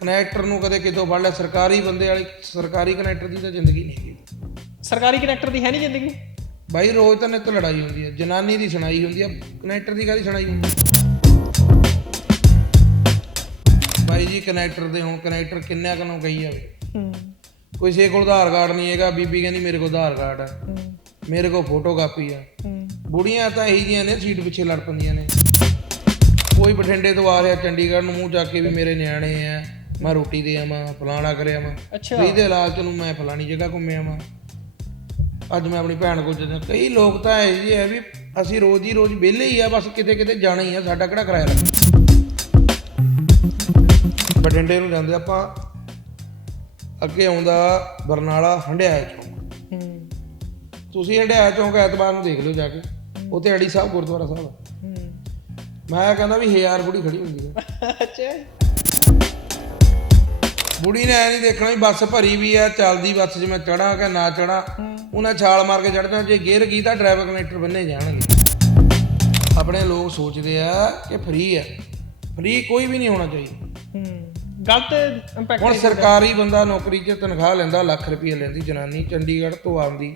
Connector ਨੂੰ ਕਦੇ ਕਿਤੋਂ ਫੜ ਲਿਆ? ਸਰਕਾਰੀ ਬੰਦੇ ਵਾਲੀ ਸਰਕਾਰੀ ਕਨੈਕਟਰ ਦੀ ਤਾਂ ਜ਼ਿੰਦਗੀ ਨਹੀਂ ਹੈਗੀ। ਸਰਕਾਰੀ ਕਨੈਕਟਰ ਦੀ ਹੈ ਨਹੀਂ ਜ਼ਿੰਦਗੀ? ਬਾਈ ਰੋਜ਼ ਤਾਂ ਨਿੱਤ ਲੜਾਈ ਹੁੰਦੀ ਹੈ। ਜਨਾਨੀ ਦੀ ਸੁਣਾਈ ਹੁੰਦੀ ਹੈ। ਕਨੈਕਟਰ ਦੀ ਕਾਹਦੀ ਸੁਣਾਈ ਹੁੰਦੀ ਬਾਈ ਜੀ ਕਨੈਕਟਰ ਦੇ ਹੁਣ ਕਨੈਕਟਰ ਕਿੰਨਿਆਂ ਕਨੂੰ ਕਹੀ ਜਾਵੇ? ਹੂੰ। ਕੋਈ ਸੇ ਕੋਲ ਆਧਾਰ ਕਾਰਡ ਨਹੀਂ ਹੈਗਾ। ਬੀਬੀ ਕਹਿੰਦੀ ਮੇਰੇ ਕੋਲ ਆਧਾਰ ਕਾਰਡ ਹੈ ਹੂੰ। ਮੇਰੇ ਕੋਲ ਫੋਟੋ ਕਾਪੀ ਆ। ਹੂੰ। ਬੁੜੀਆਂ ਤਾਂ ਇਹੀ ਜੀਆਂ ਨੇ ਸੀਟ ਪਿੱਛੇ ਲੜ ਪੈਂਦੀਆਂ ਨੇ। ਕੋਈ ਬਠਿੰਡੇ ਤੋਂ ਆ ਰਿਹਾ ਚੰਡੀਗੜ੍ਹ ਨੂੰ ਮੂੰਹ ਚੱਕ ਕੇ ਵੀ ਮੇਰੇ ਨਿਆਣੇ ਆ। ਮੈਂ ਰੋਟੀ ਦੇ ਆਵਾਂ ਫਲਾਣਾ ਕਰਿਆ ਮੈਂ ਅੱਛਾ। ਫਰੀ ਦੇ ਲਾਲਚ ਨੂੰ ਮੈਂ ਫਲਾਣੀ ਜਗ੍ਹਾ ਘੁੰਮਿਆ ਵਾਂ। ਅੱਜ ਮੈਂ ਆਪਣੀ ਭੈਣ ਕੋਲ ਜਦੋਂ ਕਈ ਲੋਕ ਤਾਂ ਇਹ ਜੀ ਹੈ ਵੀ ਅਸੀਂ ਰੋਜ਼ ਹੀ ਰੋਜ਼ ਵਿਹਲੇ ਹੀ ਆ ਬਸ ਕਿਤੇ ਕਿਤੇ ਜਾਣਾ ਹੀ ਆ ਸਾਡਾ ਕਿਹੜਾ ਕਿਰਾਇਆ ਲੱਗਦਾ ਬਠਿੰਡੇ ਨੂੰ ਜਾਂਦੇ ਆਪਾਂ ਅੱਗੇ ਆਉਂਦਾ ਬਰਨਾਲਾ ਹੰਡਿਆਇਆ ਚੌਂਕ। ਹੂੰ। ਤੁਸੀਂ ਹੰਡਿਆਇਆ ਚੌਂਕ ਐਤਵਾਰ ਨੂੰ ਦੇਖ ਲਿਓ ਜਾ ਕੇ। ਉੱਥੇ ਅੜੀ ਸਾਹਿਬ ਗੁਰਦੁਆਰਾ ਸਾਹਿਬ ਮੈਂ ਕਹਿੰਦਾ ਵੀ ਹਜ਼ਾਰ ਬੁੜੀ ਖੜੀ ਹੁੰਦੀ ਹੈ ਅੱਛਾ। ਬੁੜੀ ਨੇ ਐ ਨਹੀਂ ਦੇਖਣਾ ਵੀ ਬੱਸ ਭਰੀ ਵੀ ਆ ਚੱਲਦੀ ਬੱਸ 'ਚ ਮੈਂ ਚੜਾ ਕਿ ਨਾ ਚੜਾ ਉਹਨਾਂ ਛਾਲ ਮਾਰ ਕੇ ਚੜਦਾ ਜੇ ਗੇਅਰ ਕੀ ਤਾਂ ਡਰਾਈਵਰ ਕਨੈਕਟਰ ਬੰਨੇ ਜਾਣਗੇ। ਆਪਣੇ ਲੋਕ ਸੋਚਦੇ ਆ ਕਿ ਫ੍ਰੀ ਆ। ਫ੍ਰੀ ਕੋਈ ਵੀ ਨਹੀਂ ਹੋਣਾ ਚਾਹੀਦਾ। ਗਲਤ ਇੰਪੈਕਟ ਹੁਣ ਸਰਕਾਰੀ ਬੰਦਾ ਨੌਕਰੀ 'ਚ ਤਨਖਾਹ ਲੈਂਦਾ ਲੱਖ ਰੁਪਏ ਲੈਂਦੀ ਜਨਾਨੀ ਚੰਡੀਗੜ੍ਹ ਤੋਂ ਆਉਂਦੀ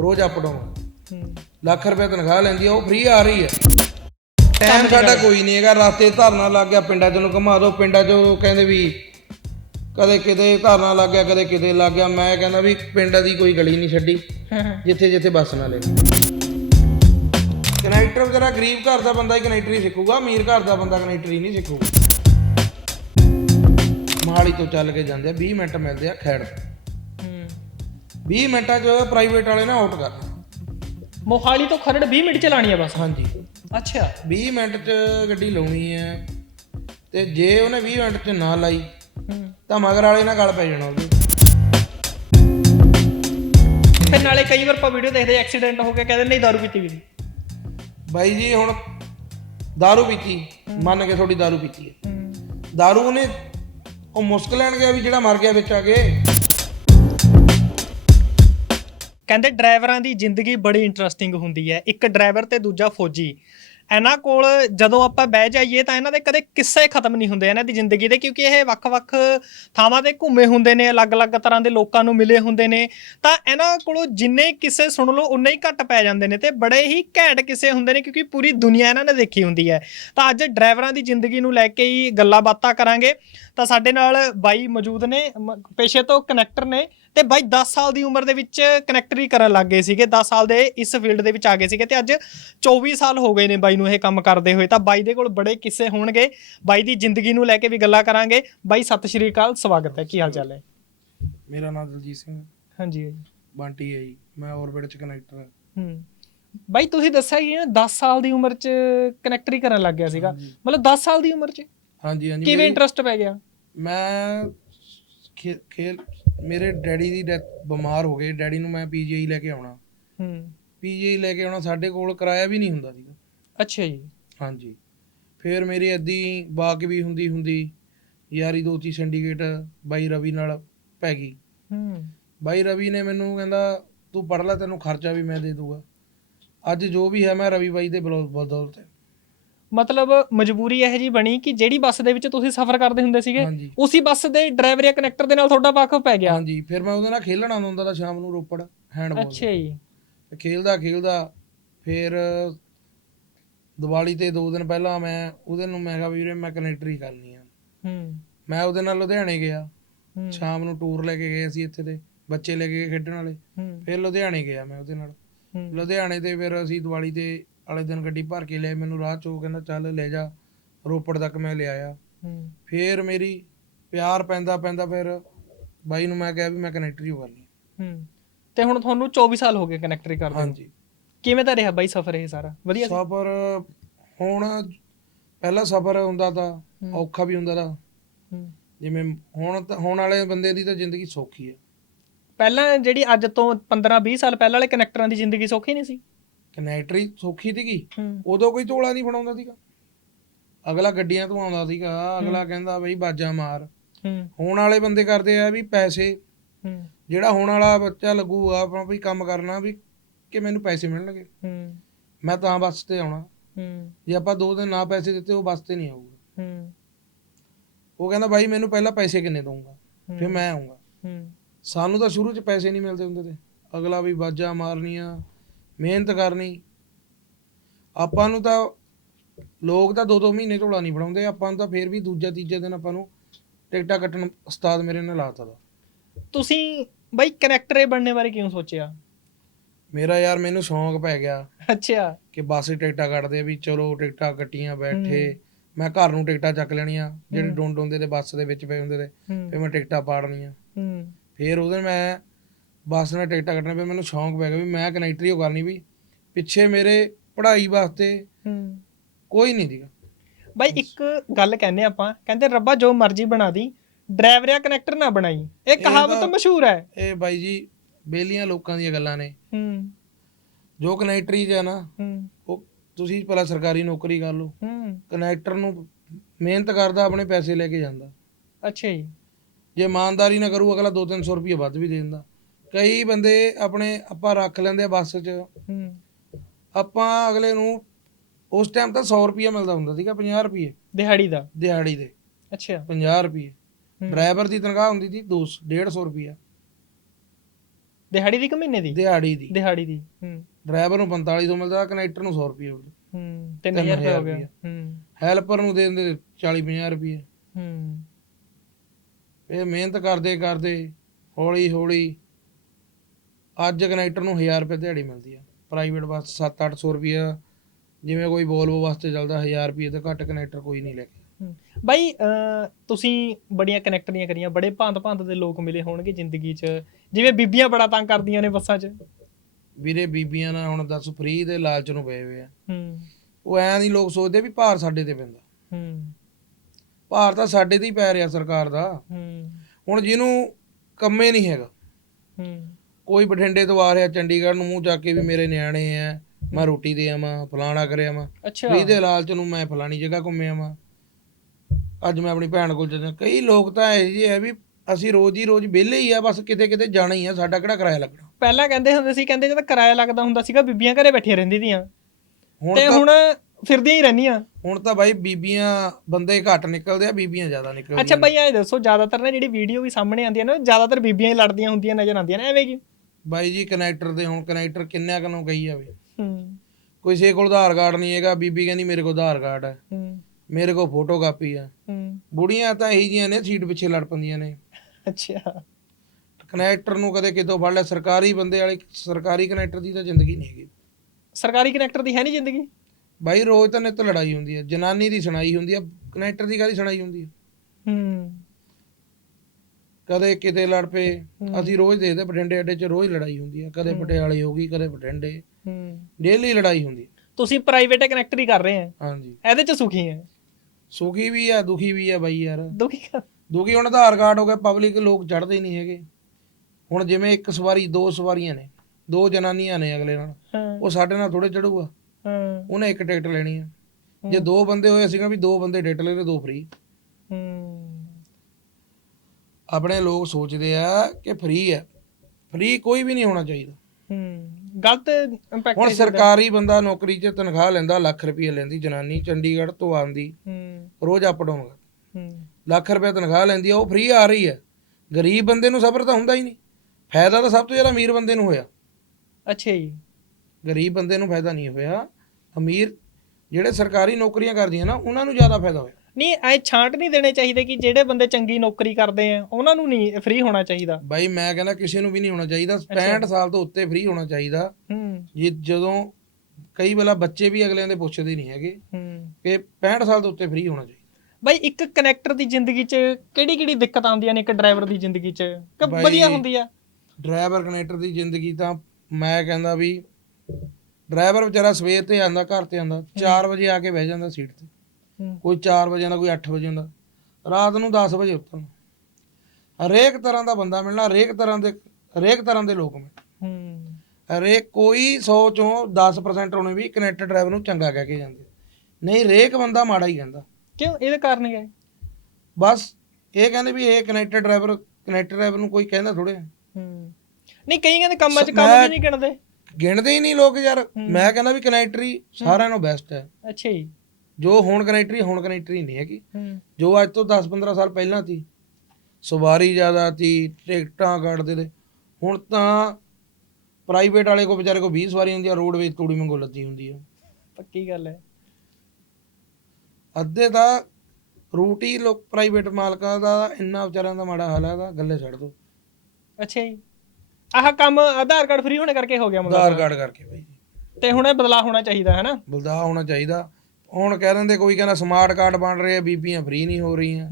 ਰੋਜ਼ ਅਪ ਡਾਊਨ ਲੱਖ ਰੁਪਏ ਤਨਖਾਹ ਲੈਂਦੀ ਆ ਉਹ ਫ੍ਰੀ ਆ ਰਹੀ ਹੈ ਟਾਈਮ ਸਾਡਾ ਕੋਈ ਨਹੀਂ ਹੈਗਾ ਰਾਤੇ ਧਰਨਾ ਲੱਗ ਗਿਆ ਪਿੰਡਾਂ 'ਚ ਨੂੰ ਘੁਮਾ ਦਿਓ ਪਿੰਡਾਂ 'ਚ ਕਹਿੰਦੇ ਵੀ ਕਦੇ ਕਿਤੇ ਧਰਨਾ ਲੱਗ ਗਿਆ ਕਦੇ ਕਿਤੇ ਲੱਗ ਗਿਆ। ਮੈਂ ਕਹਿੰਦਾ ਵੀ ਪਿੰਡਾਂ ਦੀ ਕੋਈ ਗਲੀ ਨਹੀਂ ਛੱਡੀ। ਜਿੱਥੇ ਜਿੱਥੇ ਬੱਸ ਨਾ ਲੈ। ਕਨੈਕਟਰ ਵਗੈਰਾ ਗਰੀਬ ਘਰ ਦਾ ਬੰਦਾ ਹੀ ਕਨੈਕਟਰ ਹੀ ਸਿੱਖੂਗਾ। ਅਮੀਰ ਘਰ ਦਾ ਬੰਦਾ ਕਨੈਕਟਰ ਹੀ ਨਹੀਂ ਸਿੱਖੂਗਾ। ਮੋਹਾਲੀ ਤੋਂ ਚੱਲ ਕੇ ਜਾਂਦੇ ਆ 20 ਮਿੰਟ ਮਿਲਦੇ ਆ ਖੈੜ ਹੂੰ। 20 ਮਿੰਟਾਂ 'ਚ ਪ੍ਰਾਈਵੇਟ ਵਾਲੇ ਨਾ ਆਊਟ ਕਰ। ਮੋਹਾਲੀ ਤੋਂ ਖਰੜ 20 ਮਿੰਟ ਚਲਾਣੀ ਆ ਬਸ? ਹਾਂਜੀ। ਅੱਛਾ। 20 ਮਿੰਟ 'ਚ ਗੱਡੀ ਲਾਉਣੀ ਹੈ ਤੇ ਜੇ ਉਹਨੇ 20 ਮਿੰਟ 'ਚ ਨਾ ਲਾਈ ਤਾਂ ਮਗਰ ਵਾਲੇ ਨਾਲ ਗੱਲ ਪੈ ਜਾਣਾ ਉਹਦੇ ਫਿਰ ਨਾਲੇ ਕਈ ਵਾਰ ਆਪਾਂ ਵੀਡੀਓ ਦੇਖਦੇ ਐਕਸੀਡੈਂਟ ਹੋ ਗਿਆ ਕਹਿੰਦੇ ਨਹੀਂ ਦਾਰੂ ਪੀਤੀ ਵੀ ਬਾਈ ਜੀ ਹੁਣ दारू ਪੀਤੀ ਮੰਨ ਕੇ ਤੁਹਾਡੀ दारू ਪੀਤੀ ਹੈ ਹੂੰ दारू ਨੇ ਉਹ ਮੁਸਕ ਲੈਣ ਗਿਆ ਵੀ ਜਿਹੜਾ ਮਰ ਗਿਆ ਵਿੱਚ ਆ ਕੇ ਕਹਿੰਦੇ ਡਰਾਈਵਰਾਂ ਦੀ ਜ਼ਿੰਦਗੀ ਬੜੀ ਇੰਟਰਸਟਿੰਗ ਹੁੰਦੀ ਹੈ ਇੱਕ ਡਰਾਈਵਰ ਤੇ ਦੂਜਾ ਫੌਜੀ ਇਹਨਾਂ ਕੋਲ ਜਦੋਂ ਆਪਾਂ ਬਹਿ ਜਾਈਏ ਤਾਂ ਇਹਨਾਂ ਦੇ ਕਦੇ ਕਿੱਸੇ ਖਤਮ ਨਹੀਂ ਹੁੰਦੇ ਇਹਨਾਂ ਦੀ ਜ਼ਿੰਦਗੀ ਦੇ, ਕਿਉਂਕਿ ਇਹ ਵੱਖ-ਵੱਖ ਥਾਵਾਂ ਤੇ ਘੁੰਮੇ ਹੁੰਦੇ ਨੇ, ਅਲੱਗ-ਅਲੱਗ ਤਰ੍ਹਾਂ ਦੇ ਲੋਕਾਂ ਨੂੰ ਮਿਲੇ ਹੁੰਦੇ ਨੇ। ਤਾਂ ਇਹਨਾਂ ਕੋਲੋਂ ਜਿੰਨੇ ਕਿੱਸੇ ਸੁਣ ਲਓ, ਉਨੇ ਹੀ ਘੱਟ ਪੈ ਜਾਂਦੇ ਨੇ ਤੇ ਬੜੇ ਹੀ ਘੈਂਟ ਕਿੱਸੇ ਹੁੰਦੇ ਨੇ, ਕਿਉਂਕਿ ਪੂਰੀ ਦੁਨੀਆ ਇਹਨਾਂ ਨੇ ਦੇਖੀ ਹੁੰਦੀ ਹੈ। ਤਾਂ ਅੱਜ ਡਰਾਈਵਰਾਂ ਦੀ ਜ਼ਿੰਦਗੀ ਨੂੰ ਲੈ ਕੇ ਹੀ ਗੱਲਾਂ ਬਾਤਾਂ ਕਰਾਂਗੇ। ਤਾਂ ਸਾਡੇ ਨਾਲ ਬਾਈ ਮੌਜੂਦ ਨੇ, ਮ- ਪੇਸ਼ੇ ਤੋਂ ਕਨੈਕਟਰ ਨੇ। ਤੇ ਬਾਈ 10 ਸਾਲ ਦੀ ਉਮਰ ਦੇ ਵਿੱਚ ਕਨੈਕਟਰੀ ਕਰਨ ਲੱਗ ਗਏ ਸੀਗੇ। 10 ਸਾਲ ਦੇ ਇਸ ਫੀਲਡ ਦੇ ਵਿੱਚ ਆ ਗਏ ਸੀਗੇ ਤੇ ਅੱਜ 24 ਸਾਲ ਹੋ ਗਏ ਨੇ ਬਾਈ ਨੂੰ ਇਹ ਕੰਮ ਕਰਦੇ ਹੋਏ। ਤਾਂ ਬਾਈ ਦੇ ਕੋਲ ਬੜੇ ਕਿੱਸੇ ਹੋਣਗੇ। ਬਾਈ ਦੀ ਜ਼ਿੰਦਗੀ ਨੂੰ ਲੈ ਕੇ ਵੀ ਗੱਲਾਂ ਕਰਾਂਗੇ। ਬਾਈ ਸਤਿ ਸ਼੍ਰੀ ਅਕਾਲ ਸਵਾਗਤ ਹੈ। ਕੀ ਹਾਲ ਚਾਲ ਹੈ? ਮੇਰਾ ਨਾਮ ਦਲਜੀਤ ਸਿੰਘ ਹਾਂਜੀ ਬੰਟੀ ਹੈ ਜੀ। ਮੈਂ ਔਰਬਿਟ 'ਚ ਕਨੈਕਟਰ ਹਾਂ। ਹੂੰ। ਬਾਈ ਤੁਸੀਂ ਦੱਸਿਆ ਕਿ 10 ਸਾਲ ਦੀ ਉਮਰ 'ਚ ਕਨੈਕਟਰੀ ਕਰਨ ਲੱਗ ਗਿਆ ਸੀਗਾ। ਮਤਲਬ 10 ਸਾਲ ਦੀ ਉਮਰ 'ਚ ਹਾਂਜੀ ਹਾਂਜੀ। ਕਿਵੇਂ ਇੰਟਰਸਟ ਪੈ ਗਿਆ? ਮੈਂ ਖੇਲ ਮੇਰੇ ਡੈਡੀ ਦੀ ਡੈਥ ਬਿਮਾਰ ਹੋ ਗਏ ਡੈਡੀ ਨੂੰ ਮੈਂ ਪੀਜੀਆਈ ਲੈ ਕੇ ਆਉਣਾ। ਹੂੰ। ਪੀਜੀਆਈ ਲੈ ਕੇ ਆਉਣਾ ਸਾਡੇ ਕੋਲ ਕਿਰਾਇਆ ਵੀ ਨਹੀਂ ਹੁੰਦਾ ਸੀਗਾ। ਅੱਛਾ ਜੀ। ਹਾਂਜੀ। ਫਿਰ ਮੇਰੀ ਅੱਧੀ ਬਾਕ ਵੀ ਹੁੰਦੀ ਹੁੰਦੀ ਯਾਰੀ ਦੋਸਤੀ ਸਿੰਡੀਕੇਟ ਬਾਈ ਰਵੀ ਨਾਲ ਪੈ ਗਈ। ਹੂੰ। ਬਾਈ ਰਵੀ ਨੇ ਮੈਨੂੰ ਕਹਿੰਦਾ ਤੂੰ ਪੜ ਲੈ ਤੈਨੂੰ ਖਰਚਾ ਵੀ ਮੈਂ ਦੇ ਦੂੰਗਾ। ਅੱਜ ਜੋ ਵੀ ਹੈ ਮੈਂ ਰਵੀ ਬਾਈ ਦੇ ਬਲੋ- ਬਦੌਲਤ ਹੈ। ਮਤਲਬ ਮਜਬੂਰੀ ਇਹ ਜੀ ਬਣੀ ਕਿ ਜਿਹੜੀ ਬੱਸ ਦੇ ਵਿੱਚ ਤੁਸੀਂ ਸਫ਼ਰ ਕਰਦੇ ਹੁੰਦੇ ਸੀਗੇ ਹਾਂਜੀ। ਉਸੇ ਬੱਸ ਦੇ ਡਰਾਈਵਰ ਜਾਂ ਕਨੈਕਟਰ ਦੇ ਨਾਲ ਤੁਹਾਡਾ ਵਾਕਫ ਪੈ ਗਿਆ। ਹਾਂਜੀ ਫਿਰ ਮੈਂ ਉਹਦੇ ਨਾਲ ਖੇਲਣ ਆਉਂਦਾ ਹੁੰਦਾ ਤਾਂ ਸ਼ਾਮ ਨੂੰ ਰੋਪੜ ਹੈਂਡਬਾਲ ਅੱਛਾ ਜੀ। ਖੇਲਦਾ ਖੇਲਦਾ ਫਿਰ ਦੀਵਾਲੀ ਤੇ 2 ਦਿਨ ਪਹਿਲਾਂ ਮੈਂ ਉਹਦੇ ਨੂੰ ਮੈਂ ਕਿਹਾ ਵੀ ਵੀਰੇ ਮੈਂ ਕਨੈਕਟਰੀ ਕਰਨੀ ਆ। ਹੂੰ। ਮੈਂ ਉਹਦੇ ਨਾਲ ਲੁਧਿਆਣੇ ਗਿਆ। ਹੂੰ। ਸ਼ਾਮ ਨੂੰ ਟੂਰ ਲੈ ਕੇ ਗਏ ਅਸੀਂ ਇੱਥੇ ਤੇ ਬੱਚੇ ਲੈ ਕੇ ਗਏ ਖੇਡਣ ਵਾਲੇ। ਹੂੰ। ਫਿਰ ਲੁਧਿਆਣੇ ਗਿਆ ਮੈਂ ਉਹਦੇ ਨਾਲ। ਹੂੰ। ਲੁਧਿਆਣੇ ਤੇ ਫਿਰ ਅਸੀਂ ਦੀਵਾਲੀ ਤੇ ਵਾਲੇ ਦਿਨ ਗੱਡੀ ਭਰ ਕੇ ਲਿਆਏ ਮੈਨੂੰ ਰਾਹ ਚੋਂ ਕਹਿੰਦਾ ਚੱਲ ਲੈ ਜਾ ਰੋਪੜ ਤੱਕ ਮੈਂ ਲਿਆਇਆ ਹੂੰ। ਫਿਰ ਮੇਰੀ ਪਿਆਰ ਪੈਂਦਾ ਪੈਂਦਾ ਫਿਰ ਬਾਈ ਨੂੰ ਮੈਂ ਕਿਹਾ ਵੀ ਮੈਂ ਕਨੈਕਟਰੀ ਕਰਨੀ ਹੂੰ। ਤੇ ਹੁਣ ਤੁਹਾਨੂੰ 24 ਸਾਲ ਹੋ ਗਏ ਕਨੈਕਟਰੀ ਕਰਦੇ ਨੂੰ। ਹਾਂਜੀ। ਕਿਵੇਂ ਦਾ ਰਿਹਾ ਬਾਈ ਸਫ਼ਰ ਇਹ ਸਾਰਾ? ਵਧੀਆ ਸੀ? ਸਫ਼ਰ ਹੁਣ ਪਹਿਲਾ ਸਫ਼ਰ ਹੁੰਦਾ ਤਾਂ ਔਖਾ ਵੀ ਹੁੰਦਾ ਤਾਂ। ਹੂੰ। ਜਿਵੇਂ ਹੁਣ ਤਾਂ ਹੁਣ ਵਾਲੇ ਬੰਦੇ ਦੀ ਤਾਂ ਜ਼ਿੰਦਗੀ ਸੌਖੀ ਹੈ ਪਹਿਲਾਂ ਜਿਹੜੀ ਅੱਜ ਤੋਂ 15 20 ਸਾਲ ਪਹਿਲਾਂ ਵਾਲੇ ਕਨੈਕਟਰਾਂ ਦੀ ਜ਼ਿੰਦਗੀ ਸੌਖੀ ਨਹੀਂ ਸੀ? ਕਨੈਕਟਰੀ ਸੌਖੀ ਸੀਗੀ। ਉਦੋਂ ਕੋਈ ਢੋਲਾ ਨਹੀਂ ਫੜਾਉਂਦਾ ਸੀਗਾ। ਅਗਲਾ ਗੱਡੀਆਂ ਤੋਂ ਆਉਂਦਾ ਸੀਗਾ ਅਗਲਾ ਕਹਿੰਦਾ ਬਈ ਬਾਜਾ ਮਾਰ। ਹੁਣ ਵਾਲੇ ਬੰਦੇ ਕਰਦੇ ਆ ਵੀ ਪੈਸੇ। ਜਿਹੜਾ ਹੁਣ ਵਾਲਾ ਬੱਚਾ ਲੱਗੂਗਾ ਆਪਣਾ ਵੀ ਕੰਮ ਕਰਨਾ ਵੀ ਕਿ ਮੈਨੂੰ ਪੈਸੇ ਮਿਲਣਗੇ। ਮੈਂ ਤਾਂ ਬੱਸ ਤੇ ਆਉਣਾ। ਜੇ ਆਪਾਂ ਦੋ ਦਿਨ ਨਾ ਪੈਸੇ ਦਿੱਤੇ ਉਹ ਬੱਸ ਤੇ ਨਹੀਂ ਆਊਗਾ। ਉਹ ਕਹਿੰਦਾ ਬਾਈ ਮੈਨੂੰ ਪਹਿਲਾਂ ਪੈਸੇ ਕਿੰਨੇ ਦਊਂਗਾ? ਫਿਰ ਮੈਂ ਆਉਂਗਾ ਸਾਨੂੰ ਤਾਂ ਸ਼ੁਰੂ 'ਚ ਪੈਸੇ ਨਹੀਂ ਮਿਲਦੇ ਹੁੰਦੇ ਤੇ। ਅਗਲਾ ਵੀ ਬਾਜਾਂ ਮਾਰਨੀਆਂ ਮਿਹਨਤ ਕਰਨੀ। ਆਪਾਂ ਨੂੰ ਤਾਂ ਲੋਕ ਤਾਂ ਦੋ ਦੋ ਮਹੀਨੇ ਝੋਲਾ ਨਹੀਂ ਫੜਾਉਂਦੇ ਆਪਾਂ ਨੂੰ ਤਾਂ ਫੇਰ ਵੀ ਦੂਜਾ ਤੀਜਾ ਦਿਨ ਆਪਾਂ ਨੂੰ ਟਿਕਟਾਂ ਕੱਟਣ ਉਸਤਾਦ ਮੇਰੇ ਨੇ ਲਾਤਾ ਦਾ ਤੁਸੀਂ ਬਾਈ ਕਨੈਕਟਰੇ ਬਣਨੇ ਬਾਰੇ ਕਿਉਂ ਸੋਚਿਆ? ਮੇਰਾ ਯਾਰ ਮੈਨੂੰ ਸ਼ੌਂਕ ਪੈ ਗਿਆ ਅੱਛਾ। ਕਿ ਬੱਸ ਟਿਕਟਾਂ ਕੱਟਦੇ ਵੀ ਚਲੋ ਟਿਕਟਾਂ ਕੱਟੀਆਂ ਬੈਠੇ ਮੈਂ ਘਰ ਨੂੰ ਟਿਕਟਾਂ ਚੱਕ ਲੈਣੀਆਂ ਜਿਹੜੇ ਡੋਂਡ ਹੁੰਦੇ ਤੇ ਬੱਸ ਦੇ ਵਿੱਚ ਪਏ ਹੁੰਦੇ ਤੇ ਫਿਰ ਮੈਂ ਟਿਕਟਾਂ ਪਾੜਨੀਆਂ। ਹੂੰ। ਫਿਰ ਉਹਦੇ ਮੈਂ ਬੱਸ ਨਾਲ ਟਿਕਟਾਂ ਕੱਟਣੇ ਪਏ ਮੈਨੂੰ ਸ਼ੌਂਕ ਪੈ ਗਿਆ ਵੀ ਮੈਂ ਕਨੈਕਟਰੀ ਉਹ ਕਰਨੀ ਵੀ ਪਿੱਛੇ ਮੇਰੇ ਪੜ੍ਹਾਈ ਵਾਸਤੇ ਹੂੰ। ਕੋਈ ਨਹੀਂ ਦੀਗਾ ਬਾਈ ਇੱਕ ਗੱਲ ਕਹਿੰਦੇ ਆਪਾਂ ਕਹਿੰਦੇ ਰੱਬਾ ਜੋ ਮਰਜ਼ੀ ਬਣਾ ਦੀ ਡਰਾਈਵਰ ਜਾਂ ਕਨੈਕਟਰ ਨਾ ਬਣਾਈ। ਇਹ ਕਹਾਵਤ ਮਸ਼ਹੂਰ ਹੈ। ਇਹ ਬਾਈ ਜੀ ਬੇਲੀਆਂ ਲੋਕਾਂ ਦੀਆਂ ਗੱਲਾਂ ਨੇ। ਹੂੰ। ਜੋ ਕਨੈਕਟਰੀ ਹੈ ਨਾ ਹੂੰ। ਉਹ ਤੁਸੀਂ ਪਹਿਲਾਂ ਸਰਕਾਰੀ ਨੌਕਰੀ ਕਰ ਲਓ। ਹੂੰ। ਕਨੈਕਟਰ ਨੂੰ ਮਿਹਨਤ ਕਰਦਾ ਆਪਣੇ ਪੈਸੇ ਲੈ ਕੇ ਜਾਂਦਾ। ਅੱਛਾ ਜੀ। ਜੇ ਇਮਾਨਦਾਰੀ ਨਾ ਕਰੂ ਅਗਲਾ 2-300 ਰੁਪਏ ਵੱਧ ਵੀ ਦੇ ਦਿੰਦਾ। ਕਈ ਬੰਦੇ ਆਪਣੇ ਆਪਾਂ ਰੱਖ ਲੈਂਦੇ ਆ ਬੱਸ 'ਚ। ਹੂੰ। ਆਪਾਂ ਅਗਲੇ ਨੂੰ ਉਸ ਟਾਈਮ ਤਾਂ 100 ਰੁਪਏ ਮਿਲਦਾ ਹੁੰਦਾ ਸੀਗਾ 50 ਰੁਪਏ ਦਿਹਾੜੀ ਦਾ? ਦਿਹਾੜੀ ਦੇ। ਅੱਛਾ। 50 ਰੁਪਏ ਹੂੰ। ਡਰਾਈਵਰ ਦੀ ਤਨਖਾਹ ਹੁੰਦੀ ਸੀ 200 150 ਰੁਪਏ ਦਿਹਾੜੀ ਦੀ ਕਿ ਮਹੀਨੇ ਦੀ? ਦਿਹਾੜੀ ਦੀ। ਦਿਹਾੜੀ ਦੀ ਹੂੰ। ਡਰਾਈਵਰ ਨੂੰ 4500 ਮਿਲਦਾ ਕਨੈਕਟਰ ਨੂੰ 100 ਰੁਪਏ ਹੂੰ ਤਿੰਨ 3000 ਰੁਪਏ ਹੋ ਗਿਆ ਹੂੰ। ਹੈਲਪਰ ਨੂੰ ਦੇ ਦਿੰਦੇ 40 50 ਰੁਪਏ ਹੂੰ। ਇਹ ਮਿਹਨਤ ਕਰਦੇ ਕਰਦੇ ਹੌਲੀ ਹੌਲੀ ਅੱਜ ਕਨੈਕਟਰ ਨੂੰ 1000 ਰੁਪਏ ਦਿਹਾੜੀ ਮਿਲਦੀ ਆ। ਪ੍ਰਾਈਵੇਟ ਬੱਸ 7-800 ਰੁਪਏ ਜਿਵੇਂ ਕੋਈ ਵੋਲਵੋ ਬੱਸ ਤੇ ਚੱਲਦਾ 1000 ਰੁਪਏ ਤੋਂ ਘੱਟ ਕਨੈਕਟਰ ਕੋਈ ਨਹੀਂ ਲੈ ਕੇ। ਬਾਈ ਤੁਸੀਂ ਬੜੀਆਂ ਕਨੈਕਟਰੀਆਂ ਕਰੀਆਂ ਬੜੇ ਭਾਂਤ ਭਾਂਤ ਦੇ ਲੋਕ ਮਿਲੇ ਹੋਣਗੇ ਜ਼ਿੰਦਗੀ 'ਚ। ਜਿਵੇਂ ਬੀਬੀਆਂ ਬੜਾ ਤੰਗ ਕਰਦੀਆਂ ਨੇ ਬੱਸਾਂ 'ਚ। ਵੀਰੇ ਬੀਬੀਆਂ ਨਾਲ ਹੁਣ ਦੱਸ ਫ੍ਰੀ ਦੇ ਲਾਲਚ ਨੂੰ ਪਏ ਹੋਏ ਆ। ਹੂੰ। ਉਹ ਐਂ ਨਹੀਂ ਲੋਕ ਸੋਚਦੇ ਵੀ ਭਾਰ ਸਾਡੇ ਤੇ ਪੈਂਦਾ। ਹੂੰ। ਭਾਰ ਤਾਂ ਸਾਡੇ ਤੇ ਹੀ ਪੈ ਰਿਹਾ ਸਰਕਾਰ ਦਾ। ਹੂੰ। ਹੁਣ ਜਿਹਨੂੰ ਕੰਮੇ ਨਹੀਂ ਹੈਗਾ। ਹੂੰ। ਕੋਈ ਬਠਿੰਡੇ ਤੋਂ ਆ ਰਿਹਾ ਚੰਡੀਗੜ੍ਹ ਨੂੰ ਮੂੰਹ ਚੱਕ ਕੇ ਵੀ ਮੇਰੇ ਨਿਆਣੇ ਆ ਮੈਂ ਰੋਟੀ ਦੇ ਆਵਾਂ ਫਲਾਣਾ ਕਰਿਆ ਆਵਾਂ ਅੱਛਾ। ਫ੍ਰੀ ਦੇ ਲਾਲਚ ਨੂੰ ਮੈਂ ਫਲਾਣੀ ਜਗ੍ਹਾ ਘੁੰਮਿਆ ਆਵਾਂ ਅੱਜ ਮੈਂ ਆਪਣੀ ਭੈਣ ਕੋਲ ਜਾਂਦਾ ਕਈ ਲੋਕ ਤਾਂ ਇਹ ਜਿਹੇ ਆ ਵੀ ਅਸੀਂ ਰੋਜ਼ ਹੀ ਰੋਜ਼ ਵਿਹਲੇ ਹੀ ਆ ਬਸ ਕਿਤੇ ਕਿਤੇ ਜਾਣਾ ਹੀ ਆ ਸਾਡਾ ਕਿਹੜਾ ਕਿਰਾਇਆ ਲੱਗਣਾ। ਪਹਿਲਾਂ ਕਹਿੰਦੇ ਹੁੰਦੇ ਸੀ ਕਹਿੰਦੇ ਜਦ ਕਿਰਾਇਆ ਲੱਗਦਾ ਹੁੰਦਾ ਸੀਗਾ ਬੀਬੀਆਂ ਘਰੇ ਬੈਠੀਆਂ ਰਹਿੰਦੀ ਦੀਆਂ ਹੁਣ ਤੇ ਤਾਂ ਹੁਣ ਫਿਰਦੀਆਂ ਹੀ ਰਹਿੰਦੀਆਂ। ਹੁਣ ਤਾਂ ਬਾਈ ਬੀਬੀਆਂ ਬੰਦੇ ਘੱਟ ਨਿਕਲਦੇ ਆ ਬੀਬੀਆਂ ਜ਼ਿਆਦਾ ਨਿਕਲਦੀਆਂ ਅੱਛਾ ਬਈ ਐਂ ਦੱਸੋ ਜ਼ਿਆਦਾਤਰ ਨਾ ਜਿਹੜੀ ਵੀਡੀਓ ਵੀ ਸਾਹਮਣੇ ਆਉਂਦੀਆਂ ਨੇ ਉਹ ਜ਼ਿਆਦਾਤਰ ਬੀਬੀਆਂ ਹੀ ਲੜਦੀਆਂ ਹੁੰਦੀਆਂ ਨਜ਼ਰ ਆਉਂਦੀਆਂ ਨੇ ਐਵੇਂ ਕੀ ਬਾਈ ਜੀ ਕਨੈਕਟਰ ਦੇ ਹੁਣ ਕਨੈਕਟਰ ਕਿੰਨਿਆਂ ਕਨੋਂ ਗਈ ਜਾਵੇ? ਹੂੰ। ਕਿਸੇ ਕੋਲ ਆਧਾਰ ਕਾਰਡ ਨਹੀਂ ਹੈਗਾ ਬੀਬੀ ਕਹਿੰਦੀ ਮੇਰੇ ਕੋਲ ਆਧਾਰ ਕਾਰਡ ਹੈ। ਹੂੰ। ਮੇਰੇ ਕੋਲ ਫੋਟੋ ਕਾਪੀ ਆ ਹੂੰ। ਬੁੜੀਆਂ ਤਾਂ ਇਹੀ ਜੀਆਂ ਨੇ ਸੀਟ ਪਿੱਛੇ ਲੜ ਪੈਂਦੀਆਂ ਨੇ। ਅੱਛਾ। ਕਨੈਕਟਰ ਨੂੰ ਕਦੇ ਕਿਤੋਂ ਫੜ ਲਿਆ ਸਰਕਾਰੀ ਬੰਦੇ ਵਾਲੀ ਸਰਕਾਰੀ ਕਨੈਕਟਰ ਦੀ ਤਾਂ ਜ਼ਿੰਦਗੀ ਨਹੀਂ ਹੈਗੀ। ਸਰਕਾਰੀ ਕਨੈਕਟਰ ਦੀ ਹੈ ਨਹੀਂ ਜ਼ਿੰਦਗੀ? ਬਾਈ ਰੋਜ਼ ਤਾਂ ਨਿੱਤ ਲੜਾਈ ਹੁੰਦੀ ਹੈ ਜਨਾਨੀ ਦੀ ਸੁਣਾਈ ਹੁੰਦੀ ਹੈ ਕਨੈਕਟਰ ਦੀ ਕਾਹਦੀ ਸੁਣਾਈ ਹੁੰਦੀ ਹੈ? ਹੂੰ। ਕਦੇ ਕਿਤੇ ਲੜ ਪਏ ਅਸੀਂ ਰੋਜ਼ ਦੇਖਦੇ ਬਠਿੰਡੇ ਅੱਡੇ 'ਚ ਰੋਜ਼ ਲੜਾਈ ਹੁੰਦੀ ਹੈ ਕਦੇ ਪਟਿਆਲੇ ਹੋ ਗਈ ਕਦੇ ਬਠਿੰਡੇ। ਹੂੰ। ਡੇਲੀ ਲੜਾਈ ਹੁੰਦੀ ਹੈ ਤੁਸੀਂ ਪ੍ਰਾਈਵੇਟ ਕਨੈਕਟਰ ਹੀ ਕਰ ਰਹੇ ਆ। ਹਾਂਜੀ। ਇਹਦੇ ਚ ਸੁਖੀ ਹੈ ਸੁਖੀ ਵੀ ਆ ਦੁਖੀ ਵੀ ਆ ਬਾਈ ਯਾਰ। ਦੁਖੀ ਕਰ ਦੁਖੀ ਹੁਣ ਆਧਾਰ ਕਾਰਡ ਹੋ ਗਿਆ ਪਬਲਿਕ ਲੋਕ ਚੜਦੇ ਹੀ ਨਹੀਂ ਹੈਗੇ। ਹੁਣ ਜਿਵੇਂ ਇੱਕ ਸਵਾਰੀ ਦੋ ਸਵਾਰੀਆਂ ਨੇ ਦੋ ਜਨਾਨੀਆਂ ਨੇ ਅਗਲੇ ਨਾਲ ਹਾਂ। ਉਹ ਸਾਡੇ ਨਾਲ ਥੋੜੇ ਚੜੂਗਾ ਹਾਂ। ਉਹਨੇ ਇੱਕ ਟਿਕਟ ਲੈਣੀ ਆ। ਜੇ ਦੋ ਬੰਦੇ ਹੋਏ ਸੀਗਾ ਵੀ ਦੋ ਬੰਦੇ ਟਿਕਟ ਲੈ ਲੈ ਦੋ ਫ੍ਰੀ ਹੂੰ। ਆਪਣੇ ਲੋਕ ਸੋਚਦੇ ਆ ਕਿ ਫ੍ਰੀ ਹੈ ਫ੍ਰੀ ਕੋਈ ਵੀ ਨਹੀਂ ਹੋਣਾ ਚਾਹੀਦਾ। ਹੂੰ ਗਲਤ ਇੰਪੈਕਟ ਹੁਣ ਸਰਕਾਰੀ ਬੰਦਾ ਨੌਕਰੀ 'ਚ ਤਨਖਾਹ ਲੈਂਦਾ ਲੱਖ ਰੁਪਏ ਲੈਂਦੀ ਜਨਾਨੀ ਚੰਡੀਗੜ੍ਹ ਤੋਂ ਆਂਦੀ ਹੂੰ। ਰੋਜ਼ ਅਪ ਡਾਊਨ ਹੂੰ। ਲੱਖ ਰੁਪਏ ਤਨਖਾਹ ਲੈਂਦੀ ਆ ਉਹ ਫ੍ਰੀ ਆ ਰਹੀ ਹੈ ਗਰੀਬ ਬੰਦੇ ਨੂੰ ਸਬਰ ਤਾਂ ਹੁੰਦਾ ਹੀ ਨਹੀਂ। ਫਾਇਦਾ ਤਾਂ ਸਭ ਤੋਂ ਜ਼ਿਆਦਾ ਅਮੀਰ ਬੰਦੇ ਨੂੰ ਹੋਇਆ। ਅੱਛਾ ਜੀ। ਗਰੀਬ ਬੰਦੇ ਨੂੰ ਫਾਇਦਾ ਨਹੀਂ ਹੋਇਆ। ਅਮੀਰ ਜਿਹੜੇ ਸਰਕਾਰੀ ਨੌਕਰੀਆਂ ਕਰਦੀਆਂ ਨਾ ਉਹਨਾਂ ਨੂੰ ਜ਼ਿਆਦਾ ਫਾਇਦਾ ਹੋਇਆ। ਨਹੀਂ ਐ ਛਾਂਟ ਨਹੀਂ ਦੇਣੇ ਚਾਹੀਦੇ ਕਿ ਜਿਹੜੇ ਬੰਦੇ ਚੰਗੀ ਨੌਕਰੀ ਕਰਦੇ ਆ ਉਹਨਾਂ ਨੂੰ ਨਹੀਂ ਫ੍ਰੀ ਹੋਣਾ ਚਾਹੀਦਾ। ਬਾਈ ਮੈਂ ਕਹਿੰਦਾ ਕਿਸੇ ਨੂੰ ਵੀ ਨਹੀਂ ਹੋਣਾ ਚਾਹੀਦਾ। 65 ਸਾਲ ਤੋਂ ਉੱਤੇ ਫ੍ਰੀ ਹੋਣਾ ਚਾਹੀਦਾ। ਹੂੰ। ਜੇ ਜਦੋਂ ਕਈ ਵੇਲਾ ਬੱਚੇ ਵੀ ਅਗਲਿਆਂ ਦੇ ਪੁੱਛਦੇ ਨਹੀਂ ਹੈਗੇ ਹੂੰ। ਕਿ 65 ਸਾਲ ਤੋਂ ਉੱਤੇ ਫ੍ਰੀ ਹੋਣਾ ਚਾਹੀਦਾ। ਬਾਈ ਇੱਕ ਕਨੈਕਟਰ ਦੀ ਜ਼ਿੰਦਗੀ 'ਚ ਕਿਹੜੀ ਕਿਹੜੀ ਦਿੱਕਤ ਆਉਂਦੀਆਂ ਨੇ ਇੱਕ ਡਰਾਈਵਰ ਦੀ ਜ਼ਿੰਦਗੀ 'ਚ? ਕਿ ਵਧੀਆ ਹੁੰਦੀ ਆ। ਡਰਾਈਵਰ ਕਨੈਕਟਰ ਦੀ ਜ਼ਿੰਦਗੀ ਤਾਂ ਮੈਂ ਕਹਿੰਦਾ ਵੀ ਡਰਾਈਵਰ ਵਿਚਾਰਾ ਸਵੇਰ ਤੇ ਆਂਦਾ ਘਰ ਤੇ ਆਂਦਾ 4 ਵਜੇ ਆ ਕੇ ਬਹਿ ਜਾਂਦਾ ਸੀਟ ਤੇ। ਹੂੰ ਕੋਈ 4 ਵਜੇ ਆਉਂਦਾ ਕੋਈ 8 ਵਜੇ ਹੁੰਦਾ ਰਾਤ ਨੂੰ 10 ਵਜੇ ਉਤਰਨਾ। ਹਰੇਕ ਤਰ੍ਹਾਂ ਦਾ ਬੰਦਾ ਮਿਲਣਾ ਹਰੇਕ ਤਰ੍ਹਾਂ ਦੇ ਹਰੇਕ ਤਰ੍ਹਾਂ ਦੇ ਲੋਕ ਮਿਲਣਾ। ਹੂੰ। ਹਰੇਕ ਕੋਈ 100 ਚੋਂ 10% ਹੋਣੇ ਵੀ ਕਨੈਕਟਰ ਡਰਾਈਵਰ ਨੂੰ ਚੰਗਾ ਕਹਿ ਕੇ ਜਾਂਦੇ। ਨਹੀਂ ਹਰੇਕ ਬੰਦਾ ਮਾੜਾ ਹੀ ਕਹਿੰਦਾ। ਕਿਉਂ? ਇਹਦੇ ਕਾਰਨ ਕੀ ਹੈ? ਬਸ ਇਹ ਕਹਿੰਦੇ ਵੀ ਇਹ ਕਨੈਕਟਰ ਡਰਾਈਵਰ ਕਨੈਕਟਰ ਡਰਾਈਵਰ ਨੂੰ ਕੋਈ ਕਹਿੰਦਾ ਥੋੜੇ ਹੂੰ। ਨਹੀਂ ਕਈ ਕਹਿੰਦੇ ਕੰਮਾਂ 'ਚ ਕੰਮ ਵੀ ਨਹੀਂ ਗਿਣਦੇ। ਗਿਣਦੇ ਹੀ ਨਹੀਂ ਲੋਕ ਯਾਰ। ਮੈਂ ਕਹਿੰਦਾ ਵੀ ਕਨੈਕਟਰ ਸਾਰਿਆਂ ਨਾਲੋਂ ਬੈਸਟ ਹੈ। ਅੱਛਾ ਜੀ। ਜੋ ਹੁਣ ਕਨੈਕਟਰੀ ਹੁਣ ਕਨੈਕਟਰੀ ਨਹੀਂ ਹੈਗੀ। ਜੋ ਅੱਜ ਤੋਂ 10-15 ਸਾਲ ਪਹਿਲਾਂ ਸੀ। ਸਵਾਰੀ ਜ਼ਿਆਦਾ ਸੀ ਟਿਕਟਾਂ ਕੱਟਦੇ ਤੇ ਹੁਣ ਤਾਂ ਪ੍ਰਾਈਵੇਟ ਵਾਲੇ ਕੋ ਵਿਚਾਰੇ ਕੋ 20 ਸਵਾਰੀ ਹੁੰਦੀ ਆ ਰੋਡਵੇਜ ਤੂੜੀ ਮੰਗੋ ਲੱਦੀ ਹੁੰਦੀ ਆ। ਪੱਕੀ ਗੱਲ ਹੈ। ਅੱਧੇ ਤਾਂ ਰੂਟ ਹੀ ਲੋਕ ਪ੍ਰਾਈਵੇਟ ਮਾਲਕਾਂ ਦਾ ਇੰਨਾ ਵਿਚਾਰਿਆਂ ਦਾ ਮਾੜਾ ਹਾਲ ਹੈ ਦਾ ਗੱਲੇ ਛੱਡ ਦੋ। ਅੱਛਾ ਜੀ। ਆਹ ਕੰਮ ਆਧਾਰ ਕਾਰਡ ਫ੍ਰੀ ਹੋਣੇ ਕਰਕੇ ਹੋ ਗਿਆ ਆਧਾਰ ਮਤਲਬ ਕਾਰਡ ਕਰਕੇ ਬਾਈ। ਤੇ ਹੁਣ ਇਹ ਬਦਲਾਅ ਹੋਣਾ ਚਾਹੀਦਾ ਹੈ ਨਾ? ਬਲਦਾ ਹੋਣਾ ਚਾਹੀਦਾ। ਹੁਣ ਕਹਿ ਦਿੰਦੇ ਕੋਈ ਕਹਿੰਦਾ ਸਮਾਰਟ ਕਾਰਡ ਬਣ ਰਹੇ ਆ ਬੀਬੀਆਂ ਫ੍ਰੀ ਨਹੀਂ ਹੋ ਰਹੀਆਂ।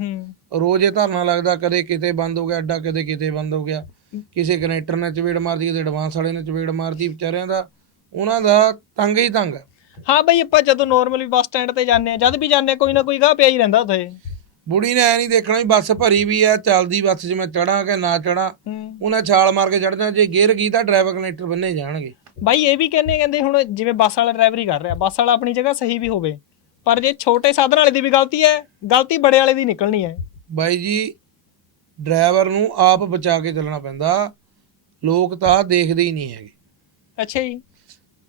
ਰੋਜ਼ ਇਹ ਧਰਨਾ ਲੱਗਦਾ ਕਦੇ ਕਿਤੇ ਬੰਦ ਹੋ ਗਿਆ ਅੱਡਾ ਕਦੇ ਕਿਤੇ ਬੰਦ ਹੋ ਗਿਆ। ਕਿਸੇ ਕਨੈਕਟਰ ਨੇ ਚਵੇੜ ਮਾਰਦੀ ਕਿਤੇ ਐਡਵਾਂਸ ਵਾਲੇ ਨੇ ਚਵੇੜ ਮਾਰਦੀ ਵਿਚਾਰਿਆਂ ਦਾ ਉਹਨਾਂ ਦਾ ਤੰਗ ਹੀ ਤੰਗ ਹਾਂ। ਬਈ ਆਪਾਂ ਜਦੋਂ ਨਾਰਮਲੀ ਬੱਸ ਸਟੈਂਡ ਤੇ ਜਾਂਦੇ ਆ ਜਦ ਵੀ ਜਾਂਦੇ ਆ ਕੋਈ ਨਾ ਕੋਈ ਗਾਹ ਪਿਆ ਹੀ ਰਹਿੰਦਾ ਉੱਥੇ। ਬੁੜੀ ਨੇ ਐ ਨਹੀਂ ਦੇਖਣਾ ਵੀ ਬੱਸ ਭਰੀ ਵੀ ਆ ਚੱਲਦੀ ਬੱਸ 'ਚ ਮੈਂ ਚੜਾਂ ਕਿ ਨਾ ਚੜਾਂ ਉਹਨਾਂ ਛਾਲ ਮਾਰ ਕੇ ਚੜ ਜਾਣਾ ਜੇ ਗੇਅਰ ਗਈ ਤਾਂ ਡਰਾਈਵਰ ਕਨੈਕਟਰ ਬੰਨੇ ਜਾਣਗੇ। ਬਾਈ ਇਹ ਵੀ ਕਹਿੰਦੇ ਕਹਿੰਦੇ ਹੁਣ ਜਿਵੇਂ ਬੱਸ ਵਾਲਾ ਡਰਾਈਵਰ ਕਰ ਰਿਹਾ ਬੱਸ ਵਾਲਾ ਆਪਣੀ ਜਗ੍ਹਾ ਸਹੀ ਵੀ ਹੋਵੇ ਪਰ ਜੇ ਛੋਟੇ ਸਾਧਨ ਵਾਲੇ ਦੀ ਵੀ ਗਲਤੀ ਹੈ ਗਲਤੀ ਬੜੇ ਵਾਲੇ ਦੀ ਨਿਕਲਣੀ ਹੈ। ਬਾਈ ਜੀ ਡਰਾਈਵਰ ਨੂੰ ਆਪ ਬਚਾ ਕੇ ਚੱਲਣਾ ਪੈਂਦਾ ਲੋਕ ਤਾਂ ਦੇਖਦੇ ਹੀ ਨਹੀਂ ਹੈਗੇ। ਅੱਛਾ ਜੀ।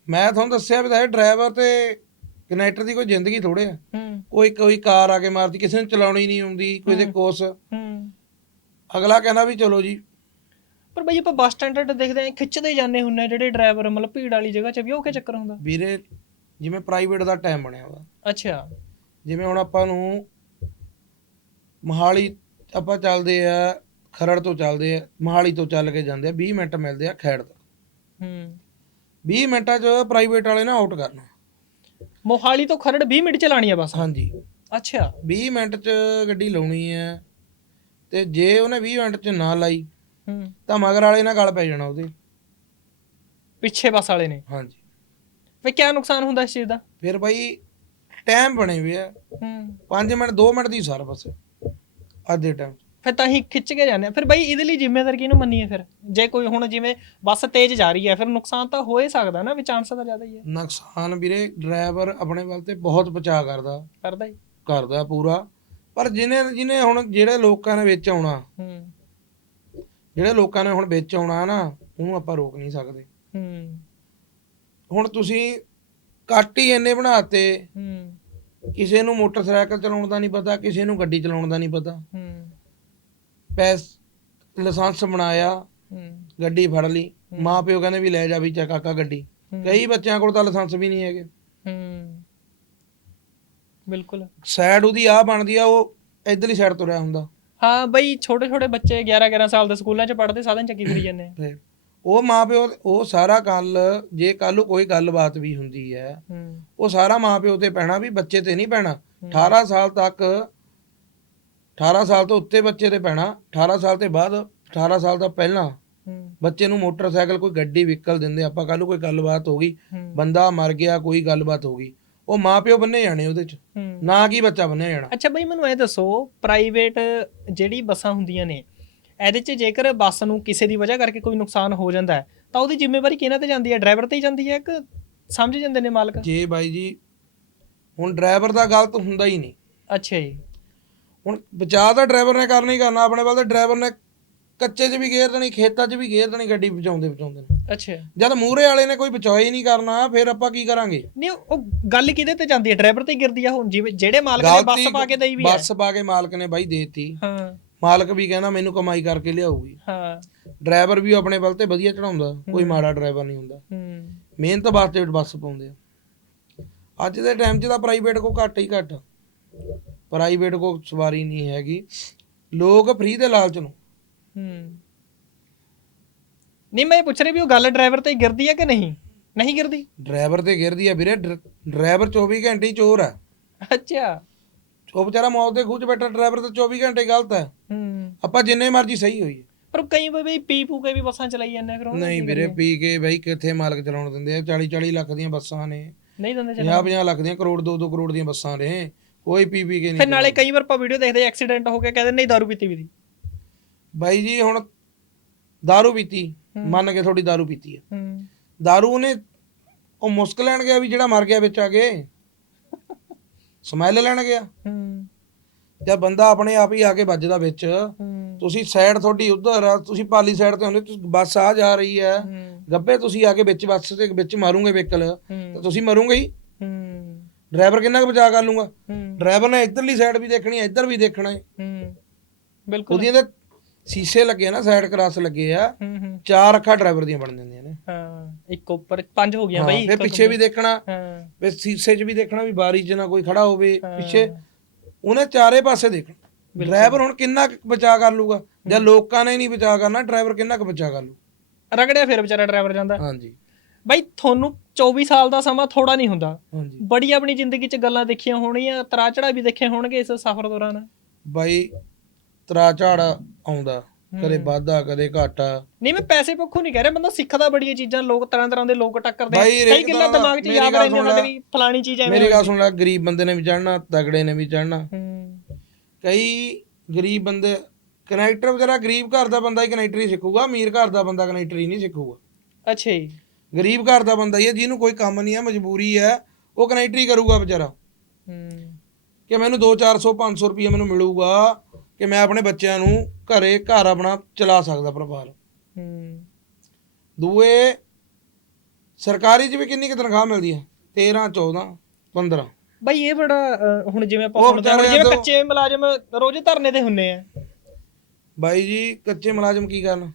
ਮੈਂ ਤੁਹਾਨੂੰ ਦੱਸਿਆ ਵੀ ਤਾਂ ਡਰਾਈਵਰ ਤੇ ਕਨੈਕਟਰ ਦੀ ਕੋਈ ਜ਼ਿੰਦਗੀ ਥੋੜੇ ਆ ਹੂੰ। ਕੋਈ ਕੋਈ ਕਾਰ ਆ ਕੇ ਮਾਰਦੀ ਕਿਸੇ ਨੂੰ ਚਲਾਉਣੀ ਨਹੀਂ ਆਉਂਦੀ ਕੋਈ ਦੇ ਕੋਸ ਹੂੰ। ਅਗਲਾ ਕਹਿੰਦਾ ਵੀ ਚਲੋ ਜੀ ਪਰ ਬਈ ਆਪਾਂ ਬੱਸ ਸਟੈਂਡ ਤੇ ਦੇਖਦੇ ਆ ਖਿੱਚਦੇ ਜਾਂਦੇ ਹੁੰਨੇ ਜਿਹੜੇ ਡਰਾਈਵਰ ਮਤਲਬ ਭੀੜ ਵਾਲੀ ਜਗ੍ਹਾ 'ਚ ਵੀ ਉਹ ਕੀ ਚੱਕਰ ਹੁੰਦਾ? ਵੀਰੇ ਜਿਵੇਂ ਪ੍ਰਾਈਵੇਟ ਦਾ ਟਾਈਮ ਬਣਿਆ ਵਾ। ਅੱਛਾ। ਜਿਵੇਂ ਹੁਣ ਆਪਾਂ ਨੂੰ ਮਹਾਲੀ ਆਪਾਂ ਚੱਲਦੇ ਆ ਖਰੜ ਤੋਂ ਚੱਲਦੇ ਆ ਮਹਾਲੀ ਤੋਂ ਚੱਲ ਕੇ ਜਾਂਦੇ ਆ 20 ਮਿੰਟ ਮਿਲਦੇ ਆ ਖੈੜ ਤੱਕ। ਹੂੰ। 20 ਮਿੰਟਾਂ 'ਚ ਪ੍ਰਾਈਵੇਟ ਵਾਲੇ ਨਾ ਆਊਟ ਕਰਨਾ। ਮੋਹਾਲੀ ਤੋਂ ਖਰੜ 20 ਮਿੰਟ ਚਲਾਣੀ ਆ ਬਸ? ਹਾਂਜੀ। ਅੱਛਾ। 20 ਮਿੰਟ 'ਚ ਗੱਡੀ ਲਾਉਣੀ ਹੈ ਤੇ ਜੇ ਉਹਨੇ 20 ਮਿੰਟ 'ਚ ਨਾ ਲਾਈ ਹੂੰ ਤਾਂ ਮਗਰ ਵਾਲੇ ਨਾਲ ਗੱਲ ਪੈ ਜਾਣਾ ਉਹਦੇ। ਪਿੱਛੇ ਬੱਸ ਵਾਲੇ ਨੇ। ਹਾਂਜੀ। ਫੇ ਕੀ ਨੁਕਸਾਨ ਹੁੰਦਾ ਇਸ ਚੀਜ਼ ਦਾ? ਫਿਰ ਬਾਈ ਟਾਈਮ ਬਣੇ ਹੋਏ ਆ। ਹੂੰ। 5 ਮਿੰਟ 2 ਮਿੰਟ ਦੀ ਸਰਵਿਸ ਅੱਜ ਦੇ ਟਾਈਮ ਫਿਰ ਤਾਂ ਹੀ ਖਿੱਚ ਕੇ ਜਾਂਦੇ ਆ। ਫਿਰ ਬਈ ਇਹਦੇ ਲਈ ਜ਼ਿੰਮੇਵਾਰ ਕਿਹਨੂੰ ਮੰਨੀਏ ਫਿਰ? ਜੇ ਕੋਈ ਹੁਣ ਜਿਵੇਂ ਬੱਸ ਤੇਜ਼ ਜਾ ਰਹੀ ਹੈ ਫਿਰ ਨੁਕਸਾਨ ਤਾਂ ਹੋ ਹੀ ਸਕਦਾ ਨਾ ਵੀ ਚਾਂਸ ਤਾਂ ਜ਼ਿਆਦਾ ਹੀ ਹੈ। ਨੁਕਸਾਨ ਵੀਰੇ ਡਰਾਈਵਰ ਆਪਣੇ ਵੱਲ ਤੇ ਬਹੁਤ ਬਚਾ ਕਰਦਾ। ਕਰਦਾ ਹੀ। ਕਰਦਾ ਪੂਰਾ। ਪਰ ਜਿਹਨੇ ਜਿਹਨੇ ਹੁਣ ਜਿਹੜੇ ਲੋਕਾਂ ਨੇ ਵਿੱਚ ਆਉਣਾ ਹੂੰ। ਜਿਹੜੇ ਲੋਕਾਂ ਨੇ ਹੁਣ ਵਿੱਚ ਆਉਣਾ ਨਾ ਉਹਨੂੰ ਆਪਾਂ ਰੋਕ ਨਹੀਂ ਸਕਦੇ। ਹੂੰ। ਹੁਣ ਤੁਸੀਂ ਕੱਟ ਹੀ ਇੰਨੇ ਬਣਾਤੇ। ਹੂੰ। ਕਿਸੇ ਨੂੰ ਮੋਟਰਸਾਈਕਲ ਚਲਾਉਣ ਦਾ ਨਹੀਂ ਪਤਾ ਕਿਸੇ ਨੂੰ ਗੱਡੀ ਚਲਾਉਣ ਦਾ ਨਹੀਂ ਪਤਾ। ਹੂੰ। ਪੈਸ ਲਾਇਸੈਂਸ ਬਣਾਇਆ ਹੂੰ। ਗੱਡੀ ਫੜ ਲਈ। ਮਾਂ ਪਿਓ ਕਹਿੰਦੇ ਵੀ ਲੈ ਜਾ ਵੀ ਚਾ ਕਾਕਾ ਗੱਡੀ। ਹੂੰ। ਕਈ ਬੱਚਿਆਂ ਕੋਲ ਤਾਂ ਲਾਇਸੈਂਸ ਵੀ ਨਹੀਂ ਹੈਗੇ। ਹੂੰ। ਬਿਲਕੁਲ। ਸਾਈਡ ਉਹਦੀ ਆ ਬਣਦੀ ਆ ਉਹ ਇਧਰਲੀ ਸਾਈਡ ਤੁਰਿਆ ਹੁੰਦਾ। ਹਾਂ ਬਈ ਛੋਟੇ ਛੋਟੇ ਬੱਚੇ 11 11 ਸਾਲ ਦੇ ਸਕੂਲਾਂ 'ਚ ਪੜ੍ਹਦੇ ਸਾਧਨ ਚੱਕੀ ਫਿਰੀ ਜਾਂਦੇ ਆ। ਉਹ ਮਾਂ ਪਿਓ ਉਹ ਸਾਰਾ ਕੱਲ ਜੇ ਕੱਲ ਨੂੰ ਕੋਈ ਗੱਲਬਾਤ ਵੀ ਹੁੰਦੀ ਹੈ ਹੂੰ। ਉਹ ਸਾਰਾ ਮਾਂ ਪਿਓ ਤੇ ਪੈਣਾ ਵੀ ਬੱਚੇ ਤੇ ਨਹੀਂ ਪੈਣਾ। 18 ਸਾਲ ਤੱਕ 18 ਸਾਲ ਤੋਂ ਉੱਤੇ ਬੱਚੇ ਤੇ ਪੈਣਾ 18 ਸਾਲ ਤੇ ਬਾਅਦ 18 ਸਾਲ ਤੋਂ ਪਹਿਲਾਂ ਹੂੰ। ਬੱਚੇ ਨੂੰ ਮੋਟਰਸਾਈਕਲ ਕੋਈ ਗੱਡੀ ਵਹੀਕਲ ਦਿੰਦੇ ਆਪਾਂ ਕੱਲ ਨੂੰ ਕੋਈ ਗੱਲਬਾਤ ਹੋ ਗਈ ਹੂੰ। ਬੰਦਾ ਮਰ ਗਿਆ ਕੋਈ ਗੱਲਬਾਤ ਹੋ ਗਈ। ਉਹ ਮਾਂ ਪਿਓ ਬੰਨੇ ਜਾਣੇ ਉਹਦੇ ਚ। ਹੂੰ। ਨਾ ਕੀ ਬੱਚਾ ਬੰਨਿਆ ਜਾਣਾ। ਅੱਛਾ ਬਈ ਮੈਨੂੰ ਇਹ ਦੱਸੋ ਪ੍ਰਾਈਵੇਟ ਜਿਹੜੀ ਬੱਸਾਂ ਹੁੰਦੀਆਂ ਨੇ ਇਹਦੇ 'ਚ ਜੇਕਰ ਬੱਸ ਨੂੰ ਕਿਸੇ ਦੀ ਵਜ੍ਹਾ ਕਰਕੇ ਕੋਈ ਨੁਕਸਾਨ ਹੋ ਜਾਂਦਾ ਹੈ ਤਾਂ ਉਹਦੀ ਜ਼ਿੰਮੇਵਾਰੀ ਕਿਹਨਾਂ ਤੇ ਜਾਂਦੀ ਹੈ? ਡਰਾਈਵਰ ਤੇ ਹੀ ਜਾਂਦੀ ਹੈ ਕਿ ਸਮਝ ਜਾਂਦੇ ਨੇ ਮਾਲਕ? ਜੇ ਬਾਈ ਜੀ ਹੁਣ ਡਰਾਈਵਰ ਦਾ ਗਲਤ ਹੁੰਦਾ ਹੀ ਨਹੀਂ। ਅੱਛਾ ਜੀ। ਹੁਣ ਬਚਾਅ ਤਾਂ ਡਰਾਈਵਰ ਨੇ ਕਰਨਾ ਹੀ ਕਰਨਾ ਆਪਣੇ ਵੱਲ ਤਾਂ ਡਰਾਈਵਰ ਨੇ ਕੱਚੇ 'ਚ ਵੀ ਗੇਰ ਦੇਣੀ ਖੇਤਾਂ 'ਚ ਵੀ ਗੇਰ ਦੇਣੀ ਗੱਡੀ ਬਚਾਉਂਦੇ ਬਚਾਉਂਦੇ ਨੇ। ਅੱਛਾ। ਜਦ ਮੂਹਰੇ ਵਾਲੇ ਨੇ ਕੋਈ ਬਚਾਅ ਹੀ ਨਹੀਂ ਕਰਨਾ ਫਿਰ ਆਪਾਂ ਕੀ ਕਰਾਂਗੇ? ਨਹੀਂ ਉਹ ਗੱਲ ਕਿਹਦੇ ਤੇ ਜਾਂਦੀ ਹੈ? ਡਰਾਈਵਰ ਤੇ ਹੀ ਗਿਰਦੀ ਆ ਹੁਣ ਜਿਵੇਂ ਜਿਹੜੇ ਮਾਲਕ ਨੇ ਬੱਸ ਪਾ ਕੇ ਦੇਈ ਵੀ ਹੈ ਬੱਸ ਪਾ ਕੇ ਮਾਲਕ ਨੇ ਬਾਈ ਦੇਤੀ। ਹਾਂ। ਮਾਲਕ ਵੀ ਕਹਿੰਦਾ ਮੈਨੂੰ ਕਮਾਈ ਕਰਕੇ ਲਿਆਊਗੀ। ਹਾਂ। ਡਰਾਈਵਰ ਵੀ ਆਪਣੇ ਵੱਲ ਤੇ ਵਧੀਆ ਚੜਾਉਂਦਾ ਕੋਈ ਮਾੜਾ ਡਰਾਈਵਰ ਨਹੀਂ ਹੁੰਦਾ। ਹੂੰ। ਮਿਹਨਤ ਵਾਸਤੇ ਬੱਸ ਪਾਉਂਦੇ ਆ। ਅੱਜ ਦੇ ਟਾਈਮ 'ਚ ਤਾਂ ਪ੍ਰਾਈਵੇਟ ਕੋ ਘੱਟ ਹੀ ਘੱਟ। ਪ੍ਰਾਈਵੇਟ ਕੋ ਸਵਾਰੀ ਨਹੀਂ ਹੈਗੀ। ਲੋਕ ਫ੍ਰੀ ਦੇ ਲਾਲਚ ਨੂੰ। ਹੂੰ। ਨਹੀਂ ਮੈਂ ਇਹ ਪੁੱਛ ਰਿਹਾ ਵੀ ਉਹ ਗੱਲ ਡਰਾਈਵਰ ਤੇ ਗਿਰਦੀ ਹੈ ਕਿ ਨਹੀਂ? ਨਹੀਂ ਗਿਰਦੀ? ਡਰਾਈਵਰ ਤੇ ਗਿਰਦੀ ਆ ਵੀਰੇ ਡਰ- ਡਰਾਈਵਰ 24 ਘੰਟੇ ਹੀ ਚੋਰ ਆ। ਅੱਛਾ। ਉਹ ਵਿਚਾਰਾ ਮੌਤ ਦੇ ਖੂਹ 'ਚ ਬੈਠਾ ਡਰਾਈਵਰ ਤੇ 24 ਘੰਟੇ ਗਲਤ ਹੈ ਹੂੰ। ਆਪਾਂ ਜਿੰਨੇ ਮਰਜ਼ੀ ਸਹੀ ਹੋਈਏ। ਪਰ ਕਈ ਵਾਰ ਬਈ ਪੀ ਪੂ ਕੇ ਵੀ ਬੱਸਾਂ ਚਲਾਈ ਜਾਂਦੇ ਆ ਫਿਰ ਉਹਨਾਂ ਨਹੀਂ ਵੀਰੇ ਪੀ ਕੇ ਬਈ ਕਿੱਥੇ ਮਾਲਕ ਚਲਾਉਣ ਦਿੰਦੇ ਆ? 40 40 ਲੱਖ ਦੀਆਂ ਬੱਸਾਂ ਨੇ। ਨਹੀਂ ਦਿੰਦੇ ਚੱਲ 50 50 ਲੱਖ ਦੀਆਂ ਕਰੋੜ 2 2 ਕਰੋੜ ਦੀਆਂ ਬੱਸਾਂ ਨੇ। ਕੋਈ ਪੀ ਪੀ ਕੇ ਫਿਰ ਨਹੀਂ ਨਾਲੇ ਕਈ ਵਾਰ ਆਪਾਂ ਵੀਡੀਓ ਦੇਖਦੇ ਐਕਸੀਡੈਂਟ ਹੋ ਗਿਆ ਕਹਿੰਦੇ ਨਹੀਂ ਦਾਰੂ ਪੀਤੀ ਵੀ ਦੀ ਬਾਈ ਜੀ ਹੁਣ दारू ਪੀਤੀ ਮੰਨ ਕੇ ਤੁਹਾਡੀ दारू ਪੀਤੀ ਹੈ ਹੂੰ दारू ਉਹਨੇ ਉਹ ਮੁਸਕ ਲੈਣ ਗਿਆ ਵੀ ਜਿਹੜਾ ਮਰ ਗਿਆ ਵਿੱਚ ਆ ਕੇ ਸਮੈਲ ਲੈਣ ਗਿਆ ਹੂੰ ਤੇ ਬੰਦਾ ਆਪਣੇ ਆਪ ਹੀ ਆ ਕੇ ਵੱਜਦਾ ਵਿੱਚ ਹੂੰ ਤੁਸੀਂ ਸਾਈਡ ਤੁਹਾਡੀ ਉਧਰ ਆ ਤੁਸੀਂ ਪਾਲੀ ਸਾਈਡ ਤੇ ਹੁੰਦੇ ਤੁਸੀਂ ਬੱਸ ਆ ਜਾ ਰਹੀ ਹੈ ਹੂੰ ਗੱਬੇ ਤੁਸੀਂ ਆ ਕੇ ਵਿੱਚ ਬੱਸ ਦੇ ਵਿੱਚ ਮਾਰੋਗੇ ਵਹੀਕਲ ਹੂੰ ਤਾਂ ਤੁਸੀਂ ਮਰੋਗੇ ਹੀ ਹੂੰ ਡਰਾਈਵਰ ਕਿੰਨਾ ਕੁ ਬਚਾ ਕਰ ਲੂੰਗਾ ਹੂੰ ਡਰਾਈਵਰ ਨੇ ਇੱਧਰਲੀ ਸਾਈਡ ਵੀ ਦੇਖਣੀ ਹੈ ਇੱਧਰ ਵੀ ਦੇਖਣਾ ਹੈ ਹੂੰ ਬਿਲਕੁਲ ਉਹਦੀਆਂ ਤੇ ਸ਼ੀਸ਼ੇ ਲੱਗੇ ਆ ਨਾ ਸਾਈਡ ਕਰਾਸ ਲੱਗੇ ਆ ਹੂੰ ਹੂੰ। ਚਾਰ ਅੱਖਾਂ ਡਰਾਈਵਰ ਦੀਆਂ ਬਣ ਜਾਂਦੀਆਂ ਨੇ। ਹਾਂ ਇੱਕ ਉੱਪਰ ਪੰਜ ਹੋ ਗਈਆਂ ਬਾਈ ਫਿਰ ਪਿੱਛੇ ਵੀ ਦੇਖਣਾ ਹਾਂ। ਫਿਰ ਸ਼ੀਸ਼ੇ 'ਚ ਵੀ ਦੇਖਣਾ ਵੀ ਬਾਰੀ 'ਚ ਨਾ ਕੋਈ ਖੜਾ ਹੋਵੇ। ਪਿੱਛੇ ਉਹਨੇ ਚਾਰੇ ਪਾਸੇ ਦੇਖਣਾ। ਡਰਾਈਵਰ ਹੁਣ ਕਿੰਨਾ ਬਚਾ ਕਰ ਲੂਗਾ? ਜਾਂ ਲੋਕਾਂ ਨੇ ਨਹੀਂ ਬਚਾ ਕਰਨਾ ਡਰਾਈਵਰ ਕਿੰਨਾ ਕੁ ਬਚਾ ਕਰ ਲੂ? ਰਗੜਿਆ ਫਿਰ ਵਿਚਾਰਾ ਡਰਾਈਵਰ ਜਾਂਦਾ। ਹਾਂਜੀ। ਬਾਈ ਤੁਹਾਨੂੰ 24 ਸਾਲ ਦਾ ਸਮਾਂ ਥੋੜਾ ਨਹੀਂ ਹੁੰਦਾ। ਬੜੀ ਆਪਣੀ ਜ਼ਿੰਦਗੀ 'ਚ ਗੱਲਾਂ ਦੇਖੀਆਂ ਹੋਣੀਆਂ ਤਰਾ ਚੜਾ ਵੀ ਦੇਖੇ ਹੋਣਗੇ ਇਸ ਸਫ਼ਰ ਦੌਰਾਨ। ਬਾਈ ਤਰਾ ਝਾੜ ਆਉਂਦਾ ਕਦੇ ਵਾਧਾ ਕਦੇ ਘਾਟਾ। ਨਹੀਂ ਮੈਂ ਪੈਸੇ ਪੱਖੋਂ ਨਹੀਂ ਕਹਿ ਰਿਹਾ ਬੰਦਾ ਸਿੱਖਦਾ ਬੜੀਆਂ ਚੀਜ਼ਾਂ ਲੋਕ ਤਰ੍ਹਾਂ ਤਰ੍ਹਾਂ ਦੇ ਲੋਕ ਟੱਕਰਦੇ ਆ। ਬਾਈ, ਕਈ ਗੱਲਾਂ ਤਰ੍ਹਾਂ ਦਿਮਾਗ 'ਚ ਮੇਰੀ ਯਾਦ ਗੱਲ ਰਹਿੰਦੀਆਂ ਸੁਣ ਲੈ। ਵੀ ਫਲਾਣੀ ਚੀਜ਼ ਐਵੇਂ ਮੇਰੀ ਗੱਲ ਸੁਣ ਲੈ ਗਰੀਬ ਬੰਦੇ ਨੇ ਵੀ ਚੜਨਾ ਤਗੜੇ ਨੇ ਵੀ ਚੜਨਾ ਹੂੰ। ਕਈ ਗਰੀਬ ਬੰਦੇ ਕਨੈਕਟਰ ਵਿਚਾਰਾ ਗਰੀਬ ਘਰ ਦਾ ਬੰਦਾ ਹੀ ਕਨੈਕਟਰ ਹੀ ਸਿੱਖੂਗਾ ਅਮੀਰ ਘਰ ਦਾ ਬੰਦਾ ਕਨੈਕਟਰ ਹੀ ਨਹੀਂ ਸਿੱਖੂਗਾ। ਅੱਛਾ ਜੀ। ਗਰੀਬ ਘਰ ਦਾ ਬੰਦਾ ਹੀ ਹੈ ਜਿਹਨੂੰ ਕੋਈ ਕੰਮ ਨਹੀਂ ਹੈ ਮਜਬੂਰੀ ਹੈ ਉਹ ਕਨੈਕਟਰ ਹੀ ਕਰੂਗਾ ਵਿਚਾਰਾ। ਹੂੰ। ਕਿ ਮੈਨੂੰ 2 400 500 ਰੁਪਏ ਮੈਨੂੰ ਮਿਲੂਗਾ ਕਿ ਮੈਂ ਆਪਣੇ ਬੱਚਿਆਂ ਨੂੰ ਘਰੇ ਘਰ ਆਪਣਾ ਚਲਾ ਸਕਦਾ ਪਰਿਵਾਰ। ਹੂੰ। ਦੂਏ ਸਰਕਾਰੀ 'ਚ ਵੀ ਕਿੰਨੀ ਕੁ ਤਨਖਾਹ ਮਿਲਦੀ ਹੈ? 13 14 15 ਬਾਈ ਇਹ ਬੜਾ ਅਹ, ਹੁਣ ਜਿਵੇਂ ਆਪਾਂ ਉਹ ਸੁਣਦੇ ਹਾਂ ਹੁਣ ਜਿਵੇਂ ਕੱਚੇ ਮੁਲਾਜ਼ਮ ਰੋਜ਼ ਧਰਨੇ ਤੇ ਹੁੰਨੇ ਆ। ਬਾਈ ਜੀ ਕੱਚੇ ਮੁਲਾਜ਼ਮ ਕੀ ਕਰਨ?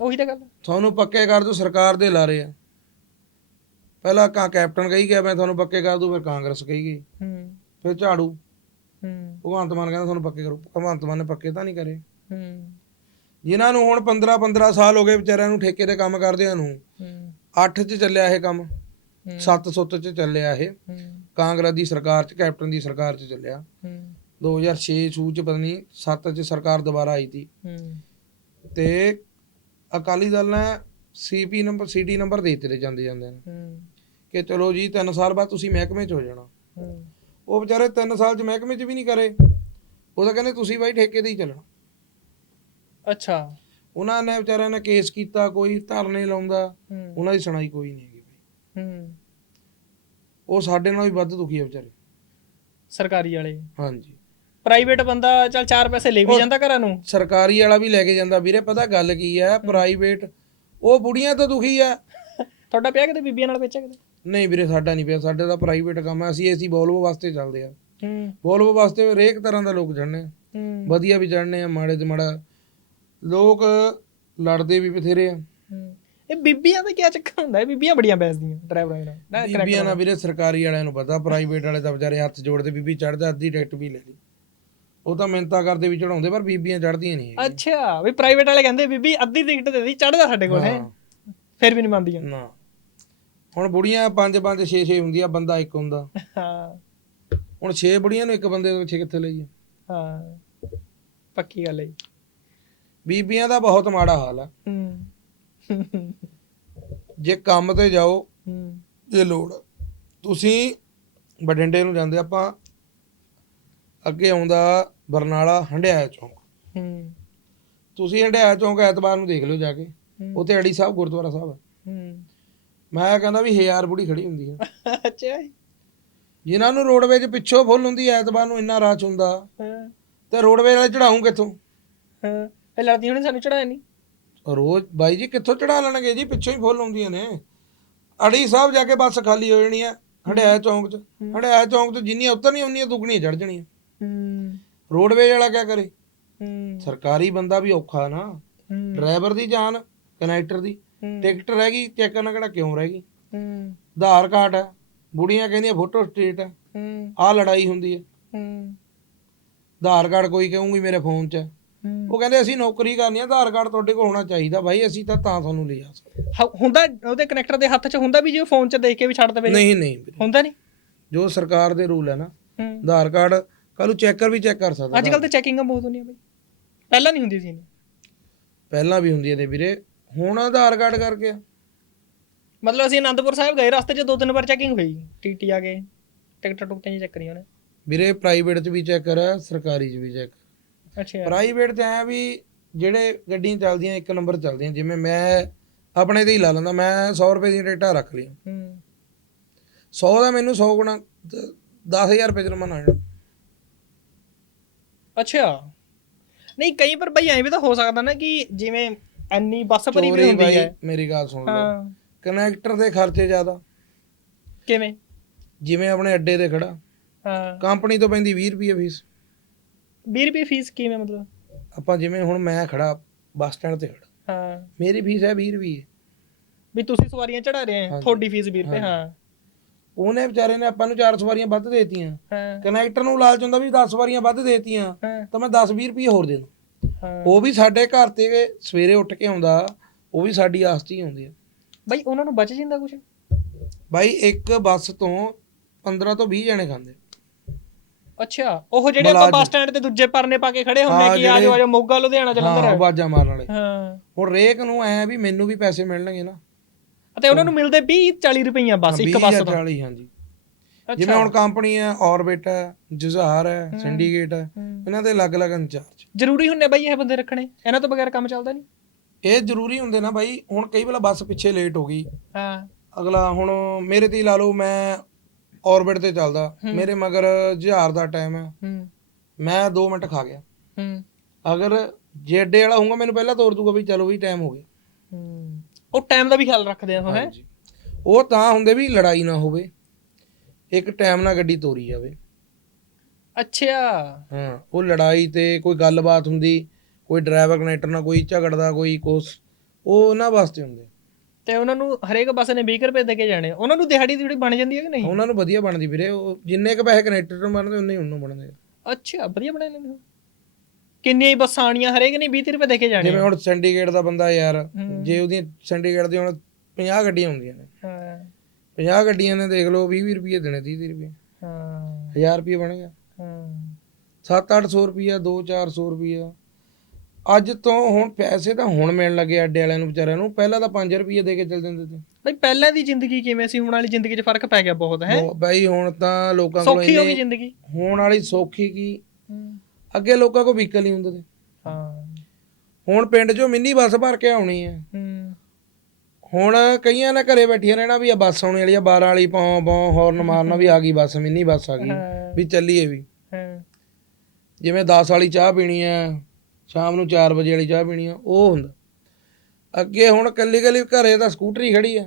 ਉਹੀ ਤਾਂ ਗੱਲ। ਤੁਹਾਨੂੰ ਪੱਕੇ ਕਰ ਦੂ ਸਰਕਾਰ ਦੇ ਲਾਰੇ ਆ। ਪਹਿਲਾਂ ਕਾ ਕੈਪਟਨ ਕਹੀ ਗਿਆ ਮੈਂ ਤੁਹਾਨੂੰ ਪੱਕੇ ਕਰ ਦੂ ਫਿਰ ਕਾਂਗਰਸ ਕਹੀ ਗਈ। ਹੂੰ। ਫਿਰ ਝਾੜੂ। ਹੂੰ। ਭਗਵੰਤ ਮਾਨ ਕਹਿੰਦਾ ਤੁਹਾਨੂੰ ਪੱਕੇ ਕਰੋ। ਭਗਵੰਤ ਮਾਨ ਨੇ ਪੱਕੇ ਤਾਂ ਨਹੀਂ ਕਰੇ। ਹੂੰ। ਜਿਨ੍ਹਾਂ ਨੂੰ ਹੁਣ 15 15 ਸਾਲ ਹੋ ਗਏ ਵਿਚਾਰਿਆਂ ਨੂੰ ਠੇਕੇ ਤੇ ਕੰਮ ਕਰਦਿਆਂ ਨੂੰ ਹੂੰ। 8 ਚ ਚੱਲਿਆ ਇਹ ਕੰਮ ਹੂੰ। 7 ਸੁੱਤ ਚ ਚੱਲਿਆ ਇਹ। ਕਾਂਗਰਸ ਦੀ ਸਰਕਾਰ ਚ ਕੈਪਟਨ ਦੀ ਸਰਕਾਰ ਚ ਚੱਲਿਆ। ਹੂੰ। 2006 ਸੂ ਚ ਪਤਾ ਨਹੀਂ 7 ਚ ਸਰਕਾਰ ਦੁਬਾਰਾ ਆਈ ਤੀ। ਹੂੰ। ਤੇ ਅਕਾਲੀ ਦਲ ਨੇ ਸੀਪੀ ਨੰਬਰ ਸੀਟੀ ਨੰਬਰ ਦੇ ਦਿੱਤੇ ਜਾਂਦੇ ਜਾਂਦੇ ਨੇ। ਹੂੰ। ਕਿ ਚਲੋ ਜੀ 3 ਸਾਲ ਬਾਅਦ ਤੁਸੀਂ ਮਹਿਕਮੇ ਚ ਹੋ ਜਾਣਾ। ਹੂੰ। ਉਹ ਵਿਚਾਰੇ 3 ਸਾਲ ਚ ਮਹਿਕਮੇ ਚ ਵੀ ਨਹੀਂ ਕਰੇ। ਉਹ ਤਾਂ ਕਹਿੰਦੇ ਤੁਸੀਂ ਬਾਈ ਠੇਕੇ ਤੇ ਹੀ ਚੱਲਣਾ। ਅੱਛਾ। ਉਹਨਾਂ ਨੇ ਵਿਚਾਰਿਆਂ ਨੇ ਕੇਸ ਕੀਤਾ ਕੋਈ ਧਰਨੇ ਲਾਉਂਦਾ ਹੂੰ। ਉਹਨਾਂ ਦੀ ਸੁਣਾਈ ਕੋਈ ਨਹੀਂ ਹੈਗੀ ਬਾਈ। ਹੂੰ। ਉਹ ਸਾਡੇ ਨਾਲ ਵੀ ਵੱਧ ਦੁਖੀ ਆ ਵਿਚਾਰੇ। ਸਰਕਾਰੀ ਵਾਲੇ। ਹਾਂਜੀ। ਪ੍ਰਾਈਵੇਟ ਬੰਦਾ ਚਲ ਚਾਰ ਪੈਸੇ ਲੈ ਵੀ ਜਾਂਦਾ ਘਰਾਂ ਨੂੰ। ਸਰਕਾਰੀ ਵਾਲਾ ਵੀ ਲੈ ਕੇ ਜਾਂਦਾ। ਵੀਰੇ ਪਤਾ ਗੱਲ ਕੀ ਹੈ? ਪ੍ਰਾਈਵੇਟ ਉਹ ਬੁੜੀਆਂ ਤੋਂ ਦੁਖੀ ਆ। ਤੁਹਾਡਾ ਪਿਆ ਕਿਤੇ ਬੀਬੀਆਂ ਨਾਲ ਵੇਚਿਆ ਕਿਤੇ? ਨਹੀਂ ਵੀਰੇ ਸਾਡਾ ਨਹੀਂ ਪਿਆ ਸਾਡੇ ਦਾ ਪ੍ਰਾਈਵੇਟ ਕੰਮ ਹੈ ਅਸੀਂ ਏਸੀ ਵੋਲਵੋ ਵਾਸਤੇ ਚੱਲਦੇ ਆ ਹੂੰ। ਵੋਲਵੋ ਵਾਸਤੇ ਹਰੇਕ ਤਰ੍ਹਾਂ ਦਾ ਲੋਕ ਚੜਨੇ ਹੂੰ। ਵਧੀਆ ਵੀ ਚੜਨੇ ਆ ਮਾੜੇ ਤੇ ਮਾੜਾ। ਲੋਕ ਲੜਦੇ ਵੀ ਬਥੇਰੇ ਆ। ਹੂੰ। ਇਹ ਬੀਬੀਆਂ ਦਾ ਕੀ ਚੱਕਰ ਹੁੰਦਾ? ਹੈ ਬੀਬੀਆਂ ਬੜੀਆਂ ਬੈਸਦੀਆਂ ਡਰਾਈਵਰਾਂ ਨਾਲ। ਨਾ ਬੀਬੀਆਂ ਨਾਲ ਵੀਰੇ ਸਰਕਾਰੀ ਵਾਲਿਆਂ ਨੂੰ ਪਤਾ ਪ੍ਰਾਈਵੇਟ ਵਾਲੇ ਤਾਂ ਵਿਚਾਰੇ ਹੱਥ ਜੋੜਦੇ ਬੀਬੀ ਚੜਦਾ ਅੱਧੀ ਟਿਕਟ ਵੀ ਲੈ ਲਈ। ਉਹ ਤਾਂ ਮਿੰਤਾ ਕਰਦੇ ਵੀ ਚੜਾਉਂਦੇ ਪਰ ਬੀਬੀਆਂ ਚੜਦੀਆਂ ਨਹੀਂ। ਅੱਛਾ ਵੀ ਪ੍ਰਾਈਵੇਟ ਵਾਲੇ ਕਹਿੰਦੇ ਬੀਬੀ ਅੱਧੀ ਟਿਕਟ ਦੇ ਦੀ ਚੜਦਾ ਸਾਡੇ ਕੋਲ ਹਾਂ। ਫਿਰ ਵੀ ਨਹੀਂ ਮੰਨਦੀਆਂ। ਨਾ। ਹੁਣ ਬੁੜੀਆਂ ਪੰਜ ਪੰਜ 6 6 ਹੁੰਦੀਆਂ ਬੰਦਾ ਇੱਕ ਹੁੰਦਾ। ਹਾਂ। ਹੁਣ 6 ਬੁੜੀਆਂ ਨੂੰ ਇੱਕ ਬੰਦੇ ਦੇ ਪਿੱਛੇ ਕਿੱਥੇ ਲਈਏ? ਹਾਂ ਪੱਕੀ ਗੱਲ ਹੈ ਜੀ। ਬੀਬੀਆਂ ਦਾ ਬਹੁਤ ਮਾੜਾ ਹਾਲ ਹੈ ਹੂੰ। ਜੇ ਕੰਮ ਤੇ ਜਾਓ ਹੂੰ। ਜੇ ਲੋੜ ਤੁਸੀਂ ਬਠਿੰਡੇ ਨੂੰ ਜਾਂਦੇ ਆਪਾਂ ਅੱਗੇ ਆਉਂਦਾ ਬਰਨਾਲਾ ਹੰਡਿਆਇਆ ਚੌਂਕ। ਹੂੰ। ਤੁਸੀਂ ਹੰਡਿਆਇਆ ਚੌਂਕ ਐਤਵਾਰ ਨੂੰ ਦੇਖ ਲਿਓ ਜਾ ਕੇ। ਹੂੰ। ਉੱਥੇ ਅੜੀ ਸਾਹਿਬ ਗੁਰਦੁਆਰਾ ਸਾਹਿਬ ਹੂੰ ਮੈਂ ਕਹਿੰਦਾ ਵੀ ਹਜ਼ਾਰ ਬੁੜੀ ਖੜੀ ਹੁੰਦੀ ਹੈ ਅੱਛਾ ਜੀ। ਜਿਨ੍ਹਾਂ ਨੂੰ ਰੋਡਵੇਜ ਪਿੱਛੋਂ ਫੁੱਲ ਹੁੰਦੀ ਐ ਐਤਵਾਰ ਨੂੰ ਇੰਨਾ ਰਾਚ ਹੁੰਦਾ। ਹਾਂ। ਤੇ ਰੋਡਵੇਜ ਵਾਲੇ ਚੜਾਉਂ ਕਿੱਥੋਂ? ਹਾਂ। ਇਹ ਲੜਦੀ ਹੋਣੀ ਸਾਨੂੰ ਚੜਾਇਆ ਨਹੀਂ। ਰੋਜ਼ ਬਾਈ ਜੀ ਕਿੱਥੋਂ ਚੜਾ ਲੈਣਗੇ ਜੀ? ਪਿੱਛੋਂ ਹੀ ਫੁੱਲ ਹੁੰਦੀਆਂ ਨੇ। ਅੜੀ ਸਾਹਿਬ ਜਾ ਕੇ ਬੱਸ ਖਾਲੀ ਹੋ ਜਾਣੀ ਆ ਹੰਡਿਆਇਆ ਚੌਂਕ 'ਚ। ਹੰਡਿਆਇਆ ਚੌਂਕ 'ਚ ਜਿੰਨੀਆਂ ਉਤਰਨੀਆਂ ਉਨੀਆਂ ਦੁੱਗਣੀਆਂ ਚੜ ਜਾਣੀਆਂ। ਹੂੰ। ਰੋਡਵੇਜ ਵਾਲਾ ਕੀ ਕਰੇ? ਹੂੰ। ਸਰਕਾਰੀ ਬੰਦਾ ਵੀ ਔਖਾ ਨਾ। ਡਰਾਈਵਰ ਦੀ ਜਾਨ ਕਨੈਕਟਰ ਦੀ। ਟਿਕਟ ਰਹਿ ਗਈ ਚੈੱਕ ਕਰਨਾ ਕਿਹੜਾ ਕਿਉਂ ਰਹਿ ਗਈ? ਹੂੰ। ਆਧਾਰ ਕਾਰਡ ਹੈ ਬੁੜੀਆਂ ਕਹਿੰਦੀਆਂ ਫੋਟੋ ਸਟੇਟ ਹੈ। ਹੂੰ। ਆਹ ਲੜਾਈ ਹੁੰਦੀ ਹੈ। ਹੂੰ। ਆਧਾਰ ਕਾਰਡ ਕੋਈ ਕਹੂੰਗੀ ਮੇਰੇ ਫੋਨ 'ਚ। ਹੈ। ਹੂੰ। ਉਹ ਕਹਿੰਦੇ ਅਸੀਂ ਨੌਕਰੀ ਕਰਨੀ ਆ ਆਧਾਰ ਕਾਰਡ ਤੁਹਾਡੇ ਕੋਲ ਹੋਣਾ ਚਾਹੀਦਾ ਭਾਈ ਅਸੀਂ ਤਾਂ ਤਾਂ ਤੁਹਾਨੂੰ ਲੈ ਜਾ ਸਕਦੇ। ਹ- ਹੁੰਦਾ ਉਹਦੇ ਕਨੈਕਟਰ ਦੇ ਹੱਥ 'ਚ ਹੁੰਦਾ ਵੀ ਜੇ ਫੋਨ 'ਚ ਦੇਖ ਕੇ ਵੀ ਛੱਡ ਦੇਵੇ? ਨਹੀਂ ਨਹੀਂ ਵੀਰੇ। ਹੁੰਦਾ ਨਹੀਂ? ਜੋ ਸਰਕਾਰ ਦੇ ਰੂਲ ਹੈ ਨਾ ਹੂੰ। ਆਧਾਰ ਕਾਰਡ ਕੱਲ ਨੂੰ ਚੈੱਕਰ ਵੀ ਚੈੱਕ ਕਰ ਸਕਦਾ ਅੱਜ ਕੱਲ ਤੇ ਚੈਕਿੰਗਾਂ ਬਹੁਤ ਹੁੰਦੀਆਂ ਬਈ। ਪਹਿਲਾਂ ਨਹੀਂ ਹੁੰਦੀ ਸੀ ਇੰਨੀ। ਪਹਿਲਾਂ ਵੀ ਹੁੰਦੀ ਹੈ ਤੇ ਵੀਰੇ। ਹੁਣ ਆਧਾਰ ਕਾਰਡ ਕਰਕੇ ਆ। ਮਤਲਬ ਅਸੀਂ ਅਨੰਦਪੁਰ ਸਾਹਿਬ ਗਏ ਰਸਤੇ 'ਚ ਦੋ ਤਿੰਨ ਵਾਰ ਚੈਕਿੰਗ ਹੋਈ ਟੀਟੀ ਆ ਗਏ ਟਿਕਟਾਂ ਟੁਕਟਾਂ ਚੈੱਕ ਕਰੀਆਂ ਉਹਨੇ। ਵੀਰੇ ਪ੍ਰਾਈਵੇਟ 'ਚ ਵੀ ਚੈੱਕ ਹੈ ਸਰਕਾਰੀ 'ਚ ਵੀ ਚੈੱਕ ਅੱਛਾ। ਪ੍ਰਾਈਵੇਟ 'ਚ ਐ ਵੀ ਜਿਹੜੇ ਗੱਡੀਆਂ ਚੱਲਦੀਆਂ ਇੱਕ ਨੰਬਰ ਚੱਲਦੀਆਂ ਜਿਵੇਂ ਮੈਂ ਆਪਣੇ ਤੇ ਹੀ ਲਾ ਲੈਂਦਾ ਮੈਂ 100 ਰੁਪਏ ਦੀਆਂ ਟਿਕਟਾਂ ਰੱਖ ਲਈਆਂ। ਹੂੰ। 100 ਦਾ ਮੈਨੂੰ 100 ਗੁਣਾ 10000 ਰੁਪਏ ਜੁਰਮਾਨਾ ਆ ਜਾਣਾ। ਅੱਛਾ। ਨਹੀਂ ਕਈ ਪਰ ਬਈ ਐਂ ਵੀ ਤਾਂ ਹੋ ਸਕਦਾ ਨਾ ਕਿ ਜਿਵੇਂ ਐਨੀ ਬੱਸ ਭਰੀ ਵੀ ਚੋਰੀ ਹੁੰਦੀ ਬਾਈ ਹੈ। ਮੇਰੀ ਗੱਲ ਸੁਣ ਲਓ। ਹਾਂ। ਕਨੈਕਟਰ ਦੇ ਖਰਚੇ ਜ਼ਿਆਦਾ। ਕਿਵੇਂ? ਜਿਵੇਂ ਆਪਣੇ ਅੱਡੇ ਤੇ ਖੜਾ। ਹਾਂ। ਕੰਪਨੀ ਤੋਂ ਪੈਂਦੀ 20 ਰੁਪਏ ਫੀਸ। 20 ਰੁਪਏ ਫੀਸ ਕਿਵੇਂ ਮਤਲਬ? ਆਪਾਂ ਜਿਵੇਂ ਹੁਣ ਮੈਂ ਖੜਾ ਬੱਸ ਸਟੈਂਡ ਤੇ ਖੜਾ। ਹਾਂ। ਮੇਰੀ ਫੀਸ ਹੈ 20 ਰੁਪਏ ਵੀ ਤੁਸੀਂ ਸਵਾਰੀਆਂ ਚੜਾ ਰਹੇ ਹਾਂਜੀ। ਤੁਹਾਡੀ ਫੀਸ 20 ਰੁਪਏ ਹਾਂ। ਉਹਨੇ ਵਿਚਾਰੇ ਨੇ ਆਪਾਂ ਨੂੰ ਚਾਰ ਸਵਾਰੀਆਂ ਵੱਧ ਦੇਤੀਆਂ। ਹਾਂ। ਕਨੈਕਟਰ ਨੂੰ ਲਾਲਚ ਹੁੰਦਾ ਵੀ 10 ਸਵਾਰੀਆਂ ਵੱਧ ਦੇਤੀਆਂ। ਹਾਂ। ਤਾਂ ਮੈਂ 10 20 ਰੁਪਏ ਹੋਰ ਦੇ ਦੂੰ। ਹਾਂ ਉਹ ਵੀ ਸਾਡੇ ਘਰ ਤੇ ਸਵੇਰੇ ਉੱਠ ਕੇ ਆਉਂਦਾ ਉਹ ਵੀ ਸਾਡੀ ਆਸ 'ਚ ਹੀ ਆਉਂਦੀ ਆ। ਬਈ ਉਹਨਾਂ ਨੂੰ ਬਚ ਜਾਂਦਾ ਕੁਝ ਬਾਈ ਇੱਕ ਬੱਸ ਤੋਂ 15 ਤੋਂ 20 ਜਣੇ ਖਾਂਦੇ। ਅੱਛਾ ਉਹ ਜਿਹੜੇ ਆਪਾਂ। ਬੱਸ ਸਟੈਂਡ ਤੇ ਦੂਜੇ ਪਰਨੇ ਪਾ ਕੇ ਖੜੇ ਹੁੰਦੇ ਹਾਂ, ਕਿ ਆਜੋ ਆਜੋ ਮੋਗਾ ਲੁਧਿਆਣਾ ਹਾਂ ਜਲੰਧਰ ਆਵਾਜ਼ਾਂ ਮਾਰਨ ਵਾਲੇ। ਹਾਂ। ਹੁਣ ਰੇਕ ਨੂੰ ਐ ਵੀ ਮੈਨੂੰ ਵੀ ਪੈਸੇ ਮਿਲਣਗੇ ਨਾ। ਅਤੇ ਉਹਨਾਂ ਨੂੰ ਮਿਲਦੇ 20 40 ਰੁਪਈਆ ਬਸ ਇੱਕ 20 ਬੱਸ ਜਾਂ ਤੋਂ। 40 ਹਾਂਜੀ। ਜਿਵੇਂ ਹੁਣ ਕੰਪਨੀ ਹੈ ਆਰਬਿਟ ਹੈ ਜੁਝਾਰ ਹੈ ਸਿੰਡੀਕੇਟ ਹੈ। ਇਹਨਾਂ ਦੇ ਅਲੱਗ-ਅਲੱਗ ਇੰਚਾਰਜ। ਜ਼ਰੂਰੀ ਹੁੰਨੇ ਬਈ ਇਹ ਬੰਦੇ ਰੱਖਣੇ? ਇਹਨਾਂ ਤੋਂ ਬਗੈਰ ਕੰਮ ਚੱਲਦਾ ਨਹੀਂ? ਇਹ ਜ਼ਰੂਰੀ ਹੁੰਦੇ ਨਾ ਬਾਈ ਹੁਣ ਕਈ ਵੇਲਾ ਬੱਸ ਪਿੱਛੇ ਲੇਟ ਹੋ ਗਈ। ਹਾਂ। ਅਗਲਾ ਹੁਣ ਮੇਰੇ ਤੇ ਹੀ ਲਾ ਲਓ ਮੈਂ ਆਰਬਿਟ ਤੇ ਚੱਲਦਾ। ਮੇਰੇ ਮਗਰ ਜੁਝਾਰ ਦਾ ਟਾਈਮ ਹੈ। ਮੈਂ 2 ਮਿੰਟ ਖਾ ਗਿਆ। ਹੂੰ। ਅਗਰ ਜੇ ਅੱਡੇ ਵਾਲਾ ਹੋਊਗਾ ਮੈਨੂੰ ਪਹਿਲਾਂ ਤੋਰ ਦੂਗਾ ਵੀ ਚਲੋ ਵੀ ਟਾਈਮ ਹੋ ਗਿਆ। ਹੂੰ। ਉਹ ਟਾਈਮ ਦਾ ਵੀ ਖਿਆਲ ਰੱਖਦੇ ਆ ਉਹ ਹੈ? ਉਹ ਤਾਂ ਹੁੰਦੇ ਵੀ ਲੜਾਈ ਨਾ ਹੋਵੇ। ਇੱਕ ਟਾਈਮ ਨਾਲ ਗੱਡੀ ਤੋਰੀ ਜਾਵੇ। ਅੱਛਾ ਹਾਂ ਉਹ ਲੜਾਈ ਤੇ ਕੋਈ ਗੱਲਬਾਤ ਹੁੰਦੀ ਕੋਈ ਡਰਾਈਵਰ ਕਨੈਕਟਰ ਨਾਲ ਕੋਈ ਝਗੜਦਾ ਕੋਈ ਕੁਛ ਉਹ ਉਹਨਾਂ ਵਾਸਤੇ ਹੁੰਦੇ। ਤੇ ਉਹਨਾਂ ਨੂੰ ਹਰੇਕ ਬੱਸ ਨੇ 20 ਰੁਪਏ ਦੇ ਕੇ ਜਾਣੇ। ਉਹਨਾਂ ਨੂੰ ਦਿਹਾੜੀ ਦਿਹੜੀ ਬਣ ਜਾਂਦੀ ਹੈ ਕਿ ਨਹੀਂ? ਉਹਨਾਂ ਨੂੰ ਵਧੀਆ ਬਣਦੀ ਵੀਰੇ ਉਹ ਜਿੰਨੇ ਕ ਪੈਸੇ ਕਨੈਕਟਰ ਨੂੰ ਬਣਦੇ ਉਨੇ ਹੀ ਉਹਨੂੰ ਬਣਦੇ। ਅੱਛਾ ਵਧੀਆ ਬਣਾ ਲੈਂਦੇ ਹੋ ਕਿੰਨੀਆਂ ਹੀ ਬੱਸਾਂ ਆਣੀਆਂ ਹਰੇਕ ਨੇ 20 ਰੁਪਏ ਦੇ ਕੇ ਜਾਣੇ। ਜਿਵੇਂ ਹੁਣ ਸਿੰਡੀਕੇਟ ਦਾ ਬੰਦਾ ਯਾਰ। ਜੇ ਉਹਦੀਆਂ ਸਿੰਡੀਕੇਟ ਦੀਆਂ ਹੁਣ 50 ਗੱਡੀਆਂ ਹੁੰਦੀਆਂ ਨੇ। ਹਾਂ। 50 ਗੱਡੀਆਂ ਨੇ ਦੇਖ ਲਓ 20 20 ਰੁਪਏ ਦੇਣੇ 30 ਰੁਪਏ। ਹਾਂ। 1000 ਰੁਪਏ ਬਣ ਗਿਆ। ਹਾਂ। 7-800 ਰੁਪਿਆ 2-400 ਰੁਪਿਆ ਅੱਜ ਤੋਂ ਹੁਣ ਪੈਸੇ ਤਾਂ ਹੁਣ ਮਿਲਣ ਲੱਗੇ ਅੱਡੇ ਵਾਲਿਆਂ ਨੂੰ ਵਿਚਾਰਿਆਂ ਨੂੰ। ਪਹਿਲਾਂ ਤਾਂ 5 ਰੁਪਏ ਦੇ ਕੇ ਚੱਲ ਜਾਂਦੇ ਸੀ। ਬਈ ਪਹਿਲਾਂ ਦੀ ਜ਼ਿੰਦਗੀ ਕਿਵੇਂ ਸੀ? ਹੁਣ ਵਾਲੀ ਜ਼ਿੰਦਗੀ 'ਚ ਫ਼ਰਕ ਪੈ ਗਿਆ ਬਹੁਤ ਹੈ? ਬਾਈ ਹੁਣ ਤਾਂ ਲੋਕਾਂ ਕੋਲ ਸੌਖੀ ਹੋ ਗਈ ਜ਼ਿੰਦਗੀ। ਹੋਣ ਵਾਲੀ ਸੌਖੀ ਕੀ? ਅੱਗੇ ਲੋਕਾਂ ਕੋਲ ਵਹੀਕਲ ਨਹੀਂ ਹੁੰਦੇ। ਤੇ ਹਾਂ। ਹੁਣ ਪਿੰਡ 'ਚੋਂ ਮਿੰਨੀ ਬੱਸ ਭਰ ਕੇ ਆਉਣੀ ਹੈ। ਹੂੰ। ਹੁਣ ਕਈਆਂ ਨੇ ਘਰੇ ਬੈਠੀਆਂ ਰਹਿਣਾ ਵੀ ਆ ਬੱਸ ਆਉਣੀ ਵਾਲੀ ਆ 12 ਵਾਲੀ ਪੌਂ ਪੌਂ ਹਾਰਨ ਮਾਰਨਾ ਵੀ ਆ ਗਈ ਬੱਸ ਮਿੰਨੀ ਬੱਸ ਆ ਗਈ ਵੀ ਚੱਲੀਏ ਵੀ। ਹਾਂ। ਜਿਵੇਂ 10 ਵਾਲੀ ਚਾਹ ਪੀਣੀ ਆ ਸ਼ਾਮ ਨੂੰ 4 ਵਜੇ ਵਾਲੀ ਚਾਹ ਪੀਣੀ ਆ ਉਹ ਹੁੰਦਾ। ਅੱਗੇ ਹੁਣ ਕੱਲੀ ਕੱਲੀ ਘਰੇ ਤਾਂ ਸਕੂਟਰੀ ਖੜੀ ਆ।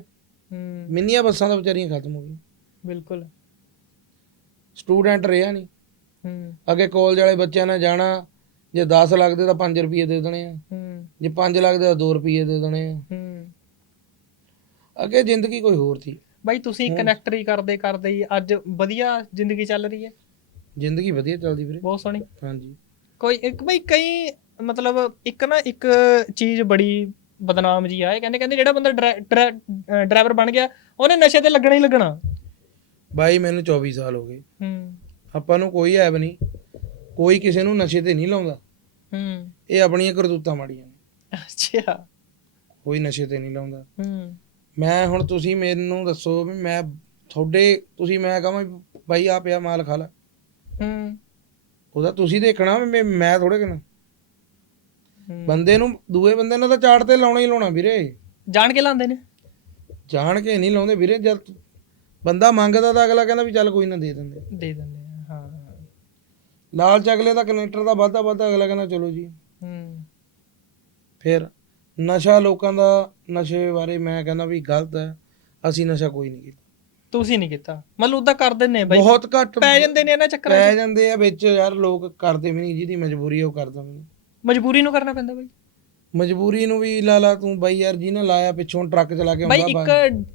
ਹੂੰ। ਮਿੰਨੀਆਂ ਬੱਸਾਂ ਤਾਂ ਵਿਚਾਰੀਆਂ ਖਤਮ ਹੋ ਗਈਆਂ। ਬਿਲਕੁਲ। ਸਟੂਡੈਂਟ ਰਿਹਾ ਨਹੀਂ ਹੂੰ। ਅੱਗੇ ਕਾਲਜ ਵਾਲੇ ਬੱਚਿਆਂ ਨੇ ਜਾਣਾ ਜੇ 10 ਲੱਗਦੇ ਤਾਂ 5 ਰੁਪਏ ਦੇ ਦੇਣੇ ਆ। ਹੂੰ। ਜੇ 5 ਲੱਗਦੇ ਤਾਂ 2 ਰੁਪਏ ਦੇ ਦੇਣੇ ਆ। ਹੂੰ। ਅੱਗੇ ਜ਼ਿੰਦਗੀ ਕੋਈ ਹੋਰ ਸੀ। ਬਾਈ ਤੁਸੀਂ ਕਨੈਕਟਰੀ ਕਰਦੇ ਕਰਦੇ ਹੀ ਅੱਜ ਵਧੀਆ ਜ਼ਿੰਦਗੀ ਚੱਲ ਰਹੀ ਹੈ। ਜ਼ਿੰਦਗੀ ਵਧੀਆ ਚੱਲਦੀ ਵੀਰੇ। ਬਹੁਤ ਸੋਹਣੀ। ਹਾਂਜੀ। ਕੋਈ ਇੱਕ ਬਈ ਕਈ ਮਤਲਬ ਇੱਕ ਨਾ ਇੱਕ ਚੀਜ਼ ਬੜੀ ਬਦਨਾਮ ਜੀ ਆ ਇਹ ਕਹਿੰਦੇ ਕਹਿੰਦੇ ਜਿਹੜਾ ਬੰਦਾ ਡਰਾਈਵਰ ਬਣ ਗਿਆ ਉਹਨੇ ਨਸ਼ੇ ਤੇ ਲੱਗਣਾ ਹੀ ਲੱਗਣਾ। ਬਾਈ ਮੈਨੂੰ 24 ਸਾਲ ਹੋ ਗਏ। ਹੂੰ। ਆਪਾਂ ਨੂੰ ਕੋਈ ਐਬ ਨਹੀਂ ਕੋਈ ਕਿਸੇ ਨੂੰ ਨਸ਼ੇ ਤੇ ਨਹੀਂ ਲਾਉਂਦਾ। ਹੂੰ। ਇਹ ਆਪਣੀਆਂ ਕਰਤੂਤਾਂ ਮਾੜੀਆਂ ਨੇ। ਅੱਛਾ। ਕੋਈ ਨਸ਼ੇ ਤੇ ਨਹੀਂ ਲਾਉਂਦਾ। ਹੂੰ। ਮੈਂ ਹੁਣ ਤੁਸੀਂ ਮੈਨੂੰ ਦੱਸੋ ਵੀ ਮੈਂ ਤੁਹਾਡੇ ਤੁਸੀਂ ਮੈਂ ਕਹਾਂ ਬਾਈ ਆ ਪਿਆ ਮਾਲ ਖਾ ਲੈ। ਹੂੰ। ਉਹਦਾ ਤੁਸੀਂ ਦੇਖਣਾ ਵੀ ਮੈਂ- ਥੋੜੇ ਕਿਨਾ। ਬੰਦੇ ਨੂੰ ਦੂਏ ਬੰਦੇ ਨੂੰ ਤਾਂ ਚਾੜ ਤੇ ਲਾਉਣਾ ਹੀ ਲਾਉਣਾ ਵੀਰੇ। ਜਾਣ ਕੇ ਲਾਉਂਦੇ ਨੇ? ਜਾਣ ਕੇ ਨਹੀਂ ਲਾਉਂਦੇ ਵੀਰੇ ਜਦ ਬੰਦਾ ਮੰਗਦਾ ਤਾਂ ਅਗਲਾ ਕਹਿੰਦਾ ਵੀ ਚੱਲ ਕੋਈ ਨਾ ਦੇ ਦਿੰਦੇ ਦੇ ਦਿੰਦੇ ਹਾਂ। ਲਾਲਚ ਅਗਲੇ ਦਾ ਕਨੈਕਟਰ ਦਾ ਵਾਧਾ ਵਾਧਾ ਅਗਲਾ ਕਹਿੰਦਾ ਚਲੋ ਜੀ। ਹੂੰ। ਫਿਰ ਨਸ਼ਾ ਲੋਕਾਂ ਦਾ ਨਸ਼ੇ ਬਾਰੇ ਮੈਂ ਕਹਿੰਦਾ ਵੀ ਗਲਤ ਹੈ। ਅਸੀਂ ਨਸ਼ਾ ਕੋਈ ਨਹੀਂ ਕੀਤਾ। ਤੁਸੀਂ ਨਹੀਂ ਕੀਤਾ। ਮਤਲਬ ਉਦਾਂ ਕਰ ਆ ਬਾਈ। ਬਹੁਤ ਘੱਟ ਪੈ ਜਾਂਦੇ ਨੇ ਇਹਨਾਂ ਚੱਕਰਾਂ 'ਚ। ਪੈ ਜਾਂਦੇ ਆ ਵਿੱਚ ਯਾਰ ਲੋਕ ਕਰਦੇ ਵੀ ਨਹੀਂ ਜਿਹਦੀ ਮਜਬੂਰੀ ਆ ਉਹ ਕਰਦਾ ਵੀ ਨਹੀਂ ਮਜਬੂਰੀ ਨੂੰ ਕਰਨਾ ਪੈਂਦਾ ਬਾਈ। ਮਜਬੂਰੀ ਨੂੰ ਵੀ ਲਾ ਲਾ ਤੂੰ ਬਾਈ ਯਾਰ ਜਿਹਨੇ ਲਾਇਆ ਪਿੱਛੋਂ ਟਰੱਕ ਚਲਾ ਕੇ ਬਾਈ ਇੱਕ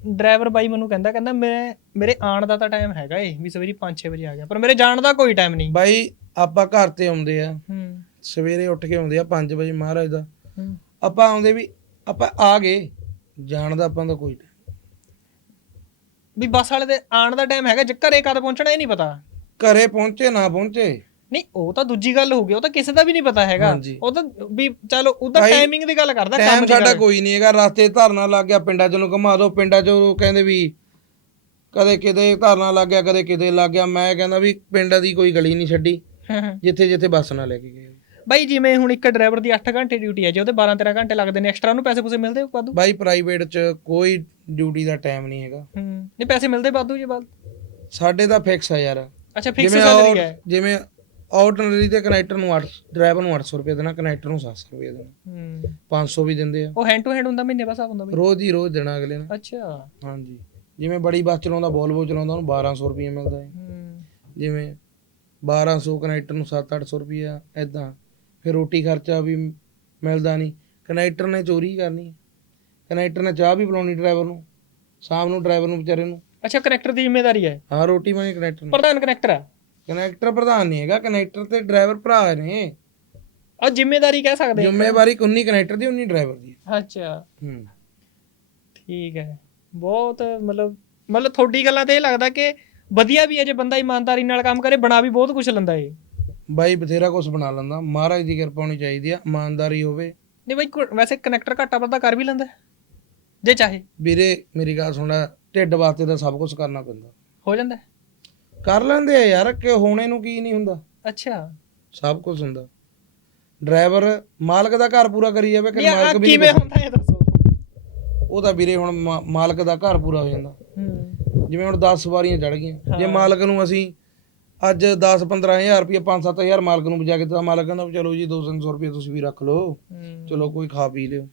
ਡਰਾਈਵਰ ਬਾਈ ਮੈਨੂੰ ਕਹਿੰਦਾ ਕਹਿੰਦਾ ਮੈਂ ਮੇਰੇ ਆਉਣ ਦਾ ਤਾਂ ਟਾਈਮ ਹੈਗਾ ਏ ਵੀ ਸਵੇਰੀ 5-6 ਵਜੇ ਆ ਗਿਆ। ਪਰ ਮੇਰੇ ਜਾਣ ਦਾ ਕੋਈ ਟਾਈਮ ਨਹੀਂ। ਬਾਈ ਆਪਾਂ ਘਰ ਤੇ ਆਉਂਦੇ ਆ। ਹੂੰ। ਸਵੇਰੇ ਉੱਠ ਕੇ ਆਉਂਦੇ ਆ 5 ਵਜੇ ਮਹਾਰਾਜ ਦਾ। ਹੂੰ। ਆਪਾਂ ਆਉਂਦੇ ਵੀ ਆਪਾਂ ਆ ਗਏ ਜਾਣ ਦਾ ਆਪਾਂ ਦਾ ਕੋਈ time ਵੀ ਬੱਸ ਵਾਲੇ ਦੇ ਆਉਣ ਦਾ ਟਾਈਮ ਹੈਗਾ ਜੇ ਘਰੇ ਕਦ ਪਹੁੰਚਣਾ ਇਹ ਨਹੀਂ ਪਤਾ। ਘਰੇ ਪਹੁੰਚੇ ਨਾ ਪਹੁੰਚੇ। ਨਹੀਂ ਉਹ ਤਾਂ ਦੂਜੀ ਗੱਲ ਹੋ ਗਈ ਉਹ ਤਾਂ ਕਿਸੇ ਦਾ ਵੀ ਨਹੀਂ ਪਤਾ ਹੈਗਾ। ਹਾਂਜੀ। ਉਹ ਤਾਂ ਵੀ ਚਲੋ ਉਹਦਾ ਭਾਈ, ਟਾਈਮਿੰਗ ਦੀ ਗੱਲ ਕਰਦਾ ਕੰਮ ਟਾਈਮ ਦੀ ਸਾਡਾ ਗੱਲ। ਕੋਈ ਨਹੀਂ ਹੈਗਾ ਰਸਤੇ ਧਰਨਾ ਲੱਗ ਗਿਆ ਪਿੰਡਾਂ ਚ ਨੂੰ ਘੁਮਾ ਦਿਓ ਪਿੰਡਾਂ ਚ ਉਹ ਕਹਿੰਦੇ ਵੀ ਕਦੇ ਕਿਤੇ ਧਰਨਾ ਲੱਗ ਗਿਆ ਕਦੇ ਕਿਤੇ ਲੱਗ ਗਿਆ। ਮੈਂ ਕਹਿੰਦਾ ਵੀ ਪਿੰਡਾਂ ਦੀ ਕੋਈ ਗਲੀ ਨਹੀਂ ਛੱਡੀ ਜਿੱਥੇ ਜਿੱਥੇ ਬੱਸ ਨਾ ਲੈ ਕੇ ਗਏ। ਬਾਈ ਜਿਵੇਂ ਹੁਣ ਇੱਕ ਡਰਾਈਵਰ ਦੀ 8 ਘੰਟੇ ਡਿਊਟੀ ਹੈ ਜੇ ਉਹਦੇ 12 13 ਘੰਟੇ ਲੱਗਦੇ ਨੇ ਐਕਸਟਰਾ ਉਹਨੂੰ ਪੈਸੇ ਪੂਸੇ ਮਿਲਦੇ ਵਾਧੂ? ਬਾਈ ਪ੍ਰਾਈਵੇਟ ਚ ਕੋਈ ਡਿਊਟੀ ਦਾ ਟਾਈਮ ਨਹੀਂ ਹੈਗਾ। ਹੂੰ ਨਹੀਂ ਪੈਸੇ ਮਿਲਦੇ ਵਾਧੂ ਜੀ ਬਾਅਦ? ਸਾਡੇ ਤਾਂ ਫਿਕਸ ਆ ਯਾਰ। ਅੱਛਾ ਫਿਕਸ ਜਿਵੇਂ ਸੈਲਰੀ ਆਊਟ- ਹੈ। ਜਿਵੇਂ ਆਰਡੀਨਰੀ ਤੇ ਕਨੈਕਟਰ ਨੂੰ 8 ਡਰਾਈਵਰ ਨੂੰ 800 ਰੁਪਏ ਦੇਣਾ ਕਨੈਕਟਰ ਨੂੰ 700 ਰੁਪਏ ਦੇਣਾ। ਹੂੰ। 500 ਵੀ ਦਿੰਦੇ ਆ। ਉਹ ਹੈਂਡ ਟੂ ਹੈਂਡ ਹੁੰਦਾ ਮਹੀਨੇ ਬਾਅਦ ਹਿਸਾਬ ਹੁੰਦਾ ਬਾਈ? ਰੋਜ਼ ਹੀ ਰੋਜ਼ ਦੇਣਾ ਅਗਲੇ ਨੇ। ਅੱਛਾ। ਹਾਂਜੀ। ਜਿਵੇਂ ਬੜੀ ਬੱਸ ਚਲਾਉਂਦਾ ਵੋਲਵੋ ਚਲਾਉਂਦਾ ਉਹਨੂੰ 1200 ਰੁਪਏ ਮਿਲਦਾ ਹੈ। ਜਿਵੇਂ 1200 ਕਨੈਕਟਰ ਨੂੰ 7-800 ਰੁਪਿਆ ਐਦਾਂ ਫਿਰ ਰੋਟੀ ਖਰਚਾ ਵੀ ਮਿਲਦਾ ਨਹੀਂ। ਕਨੈਕਟਰ ਨੇ ਚੋਰੀ ਕਰਨੀ ਕਨੈਕਟਰ ਨੇ ਚਾਹ ਵੀ ਪਿਲਾਉਣੀ ਡਰਾਈਵਰ ਨੂੰ ਸ਼ਾਮ ਨੂੰ ਡਰਾਈਵਰ ਨੂੰ ਵਿਚਾਰੇ ਨੂੰ। ਅੱਛਾ ਕਨੈਕਟਰ ਦੀ ਜ਼ਿੰਮੇਵਾਰੀ ਹੈ। ਹਾਂ ਰੋਟੀ ਪਾਣੀ ਕਨੈਕਟਰ ਨੂੰ। ਪ੍ਰਧਾਨ ਕਨੈਕਟਰ ਆ? ਕਨੈਕਟਰ ਪ੍ਰਧਾਨ ਨਹੀਂ ਹੈਗਾ ਕਨੈਕਟਰ ਤੇ ਡਰਾਈਵਰ ਭਰਾ ਨੇ। ਉਹ ਜ਼ਿੰਮੇਵਾਰੀ ਕਹਿ ਸਕਦੇ ਆ। ਜ਼ਿੰਮੇਵਾਰੀ ਉਨੀ ਕਨੈਕਟਰ ਦੀ ਉਨੀ ਡਰਾਈਵਰ ਦੀ ਅੱਛਾ। ਹੂੰ। ਠੀਕ ਹੈ। ਬਹੁਤ ਮਤਲਬ ਮਤਲਬ ਤੁਹਾਡੀ ਗੱਲਾਂ ਤੇ ਇਹ ਲੱਗਦਾ ਕਿ ਵਧੀਆ ਵੀ ਹੈ ਜੇ ਬੰਦਾ ਇਮਾਨਦਾਰੀ ਨਾਲ ਕੰਮ ਕਰੇ ਬਣਾ ਵੀ ਬਹੁਤ ਕੁਝ ਲੈਂਦਾ ਏ ਬਾਈ ਬਥੇਰਾ ਕੁਝ ਬਣਾ ਲੈਂਦਾ। ਮਹਾਰਾਜ ਦੀ ਕਿਰਪਾ ਹੋਣੀ ਚਾਹੀਦੀ ਆ ਇਮਾਨਦਾਰੀ ਹੋਵੇ। ਨਹੀਂ ਬਾਈ ਕੋ- ਵੈਸੇ ਕਨੈਕਟਰ ਘਾਟਾ ਬੰਦਾ ਕਰ ਵੀ ਲੈਂਦਾ ਹੈ? ਜੇ ਚਾਹੇ। ਵੀਰੇ ਮੇਰੀ ਗੱਲ ਸੁਣਾ ਢਿੱਡ ਵਾਸਤੇ ਤਾਂ ਸਭ ਕੁਝ ਕਰਨਾ ਪੈਂਦਾ। ਹੋ ਜਾਂਦਾ ਹੈ? ਕਰ ਲੈਂਦੇ ਆ ਯਾਰ ਕਿ ਹੋਣੇ ਨੂੰ ਕੀ ਨਹੀਂ ਹੁੰਦਾ। ਅੱਛਾ। ਸਭ ਕੁਝ ਹੁੰਦਾ। ਡਰਾਈਵਰ ਮਾਲਕ ਦਾ ਘਰ ਪੂਰਾ ਕਰੀ ਜਾਵੇ ਕਿ ਇਹ ਮਾਲਕ ਵੀ ਕਿਵੇਂ ਹੁੰਦਾ ਇਹ ਦੱਸੋ। ਉਹ ਤਾਂ ਵੀਰੇ ਹੁਣ ਮਾ- ਮਾਲਕ ਦਾ ਘਰ ਪੂਰਾ ਹੋ ਜਾਂਦਾ। ਹੂੰ। ਜਿਵੇਂ ਹੁਣ 10 ਸਵਾਰੀਆਂ ਚੜ ਗਈਆਂ। ਜੇ ਮਾਲਕ ਨੂੰ ਅਸੀਂ ਅੱਜ 10 15000 ਰੁਪਏ 5-7000 ਮਾਲਕ ਨੂੰ ਬਜਾ ਕੇ ਦਿੱਤਾ। ਮਾਲਕ ਕਹਿੰਦਾ ਵੀ ਚਲੋ ਜੀ 200 ਰੁਪਏ ਤੁਸੀਂ ਵੀ ਰੱਖ ਲਓ। ਹੂੰ। ਚਲੋ ਕੋਈ ਖਾ ਪੀ ਲਿਓ।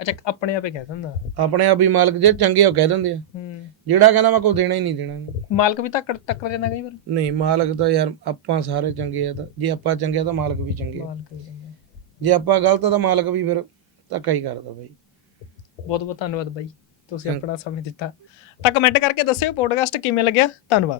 ਅੱਛਾ ਆਪਣੇ ਆਪੇ ਕਹਿ ਦਿੰਦਾ। ਆਪਣੇ ਆਪ ਹੀ ਮਾਲਕ ਜੇ ਚੰਗੇ ਆ ਉਹ ਕਹਿ ਦਿੰਦੇ ਆ। ਹੂੰ। ਜਿਹੜਾ ਕਹਿੰਦਾ ਮੈਂ ਕੋਈ ਦੇਣਾ ਹੀ ਨਹੀਂ ਦੇਣਾ। ਮਾਲਕ ਵੀ ਟੱਕਰ ਟੱਕਰ ਜਾਂਦਾ ਕਈ ਵਾਰ। ਨਹੀਂ ਮਾਲਕ ਤਾਂ ਯਾਰ ਆਪਾਂ ਸਾਰੇ ਚੰਗੇ ਆ ਤਾਂ ਜੇ ਆਪਾਂ ਚੰਗੇ ਆ ਤਾਂ ਮਾਲਕ ਵੀ ਚੰਗੇ ਆ। ਮਾਲਕ ਵੀ ਚੰਗਾ ਜੇ ਆਪਾਂ ਗਲਤ ਆ ਤਾਂ ਮਾਲਕ ਵੀ ਫਿਰ ਧੱਕਾ ਹੀ ਕਰਦਾ ਬਾਈ। ਬਹੁਤ ਬਹੁਤ ਧੰਨਵਾਦ ਬਾਈ। ਤੁਸੀਂ ਆਪਣਾ ਸਮੇਂ ਦਿੱਤਾ। ਤਾਂ ਕਮੈਂਟ ਕਰਕੇ ਦੱਸਿਓ ਪੋਡਕਾਸਟ ਕਿਵੇਂ ਲੱਗਿਆ? ਧੰਨਵਾਦ।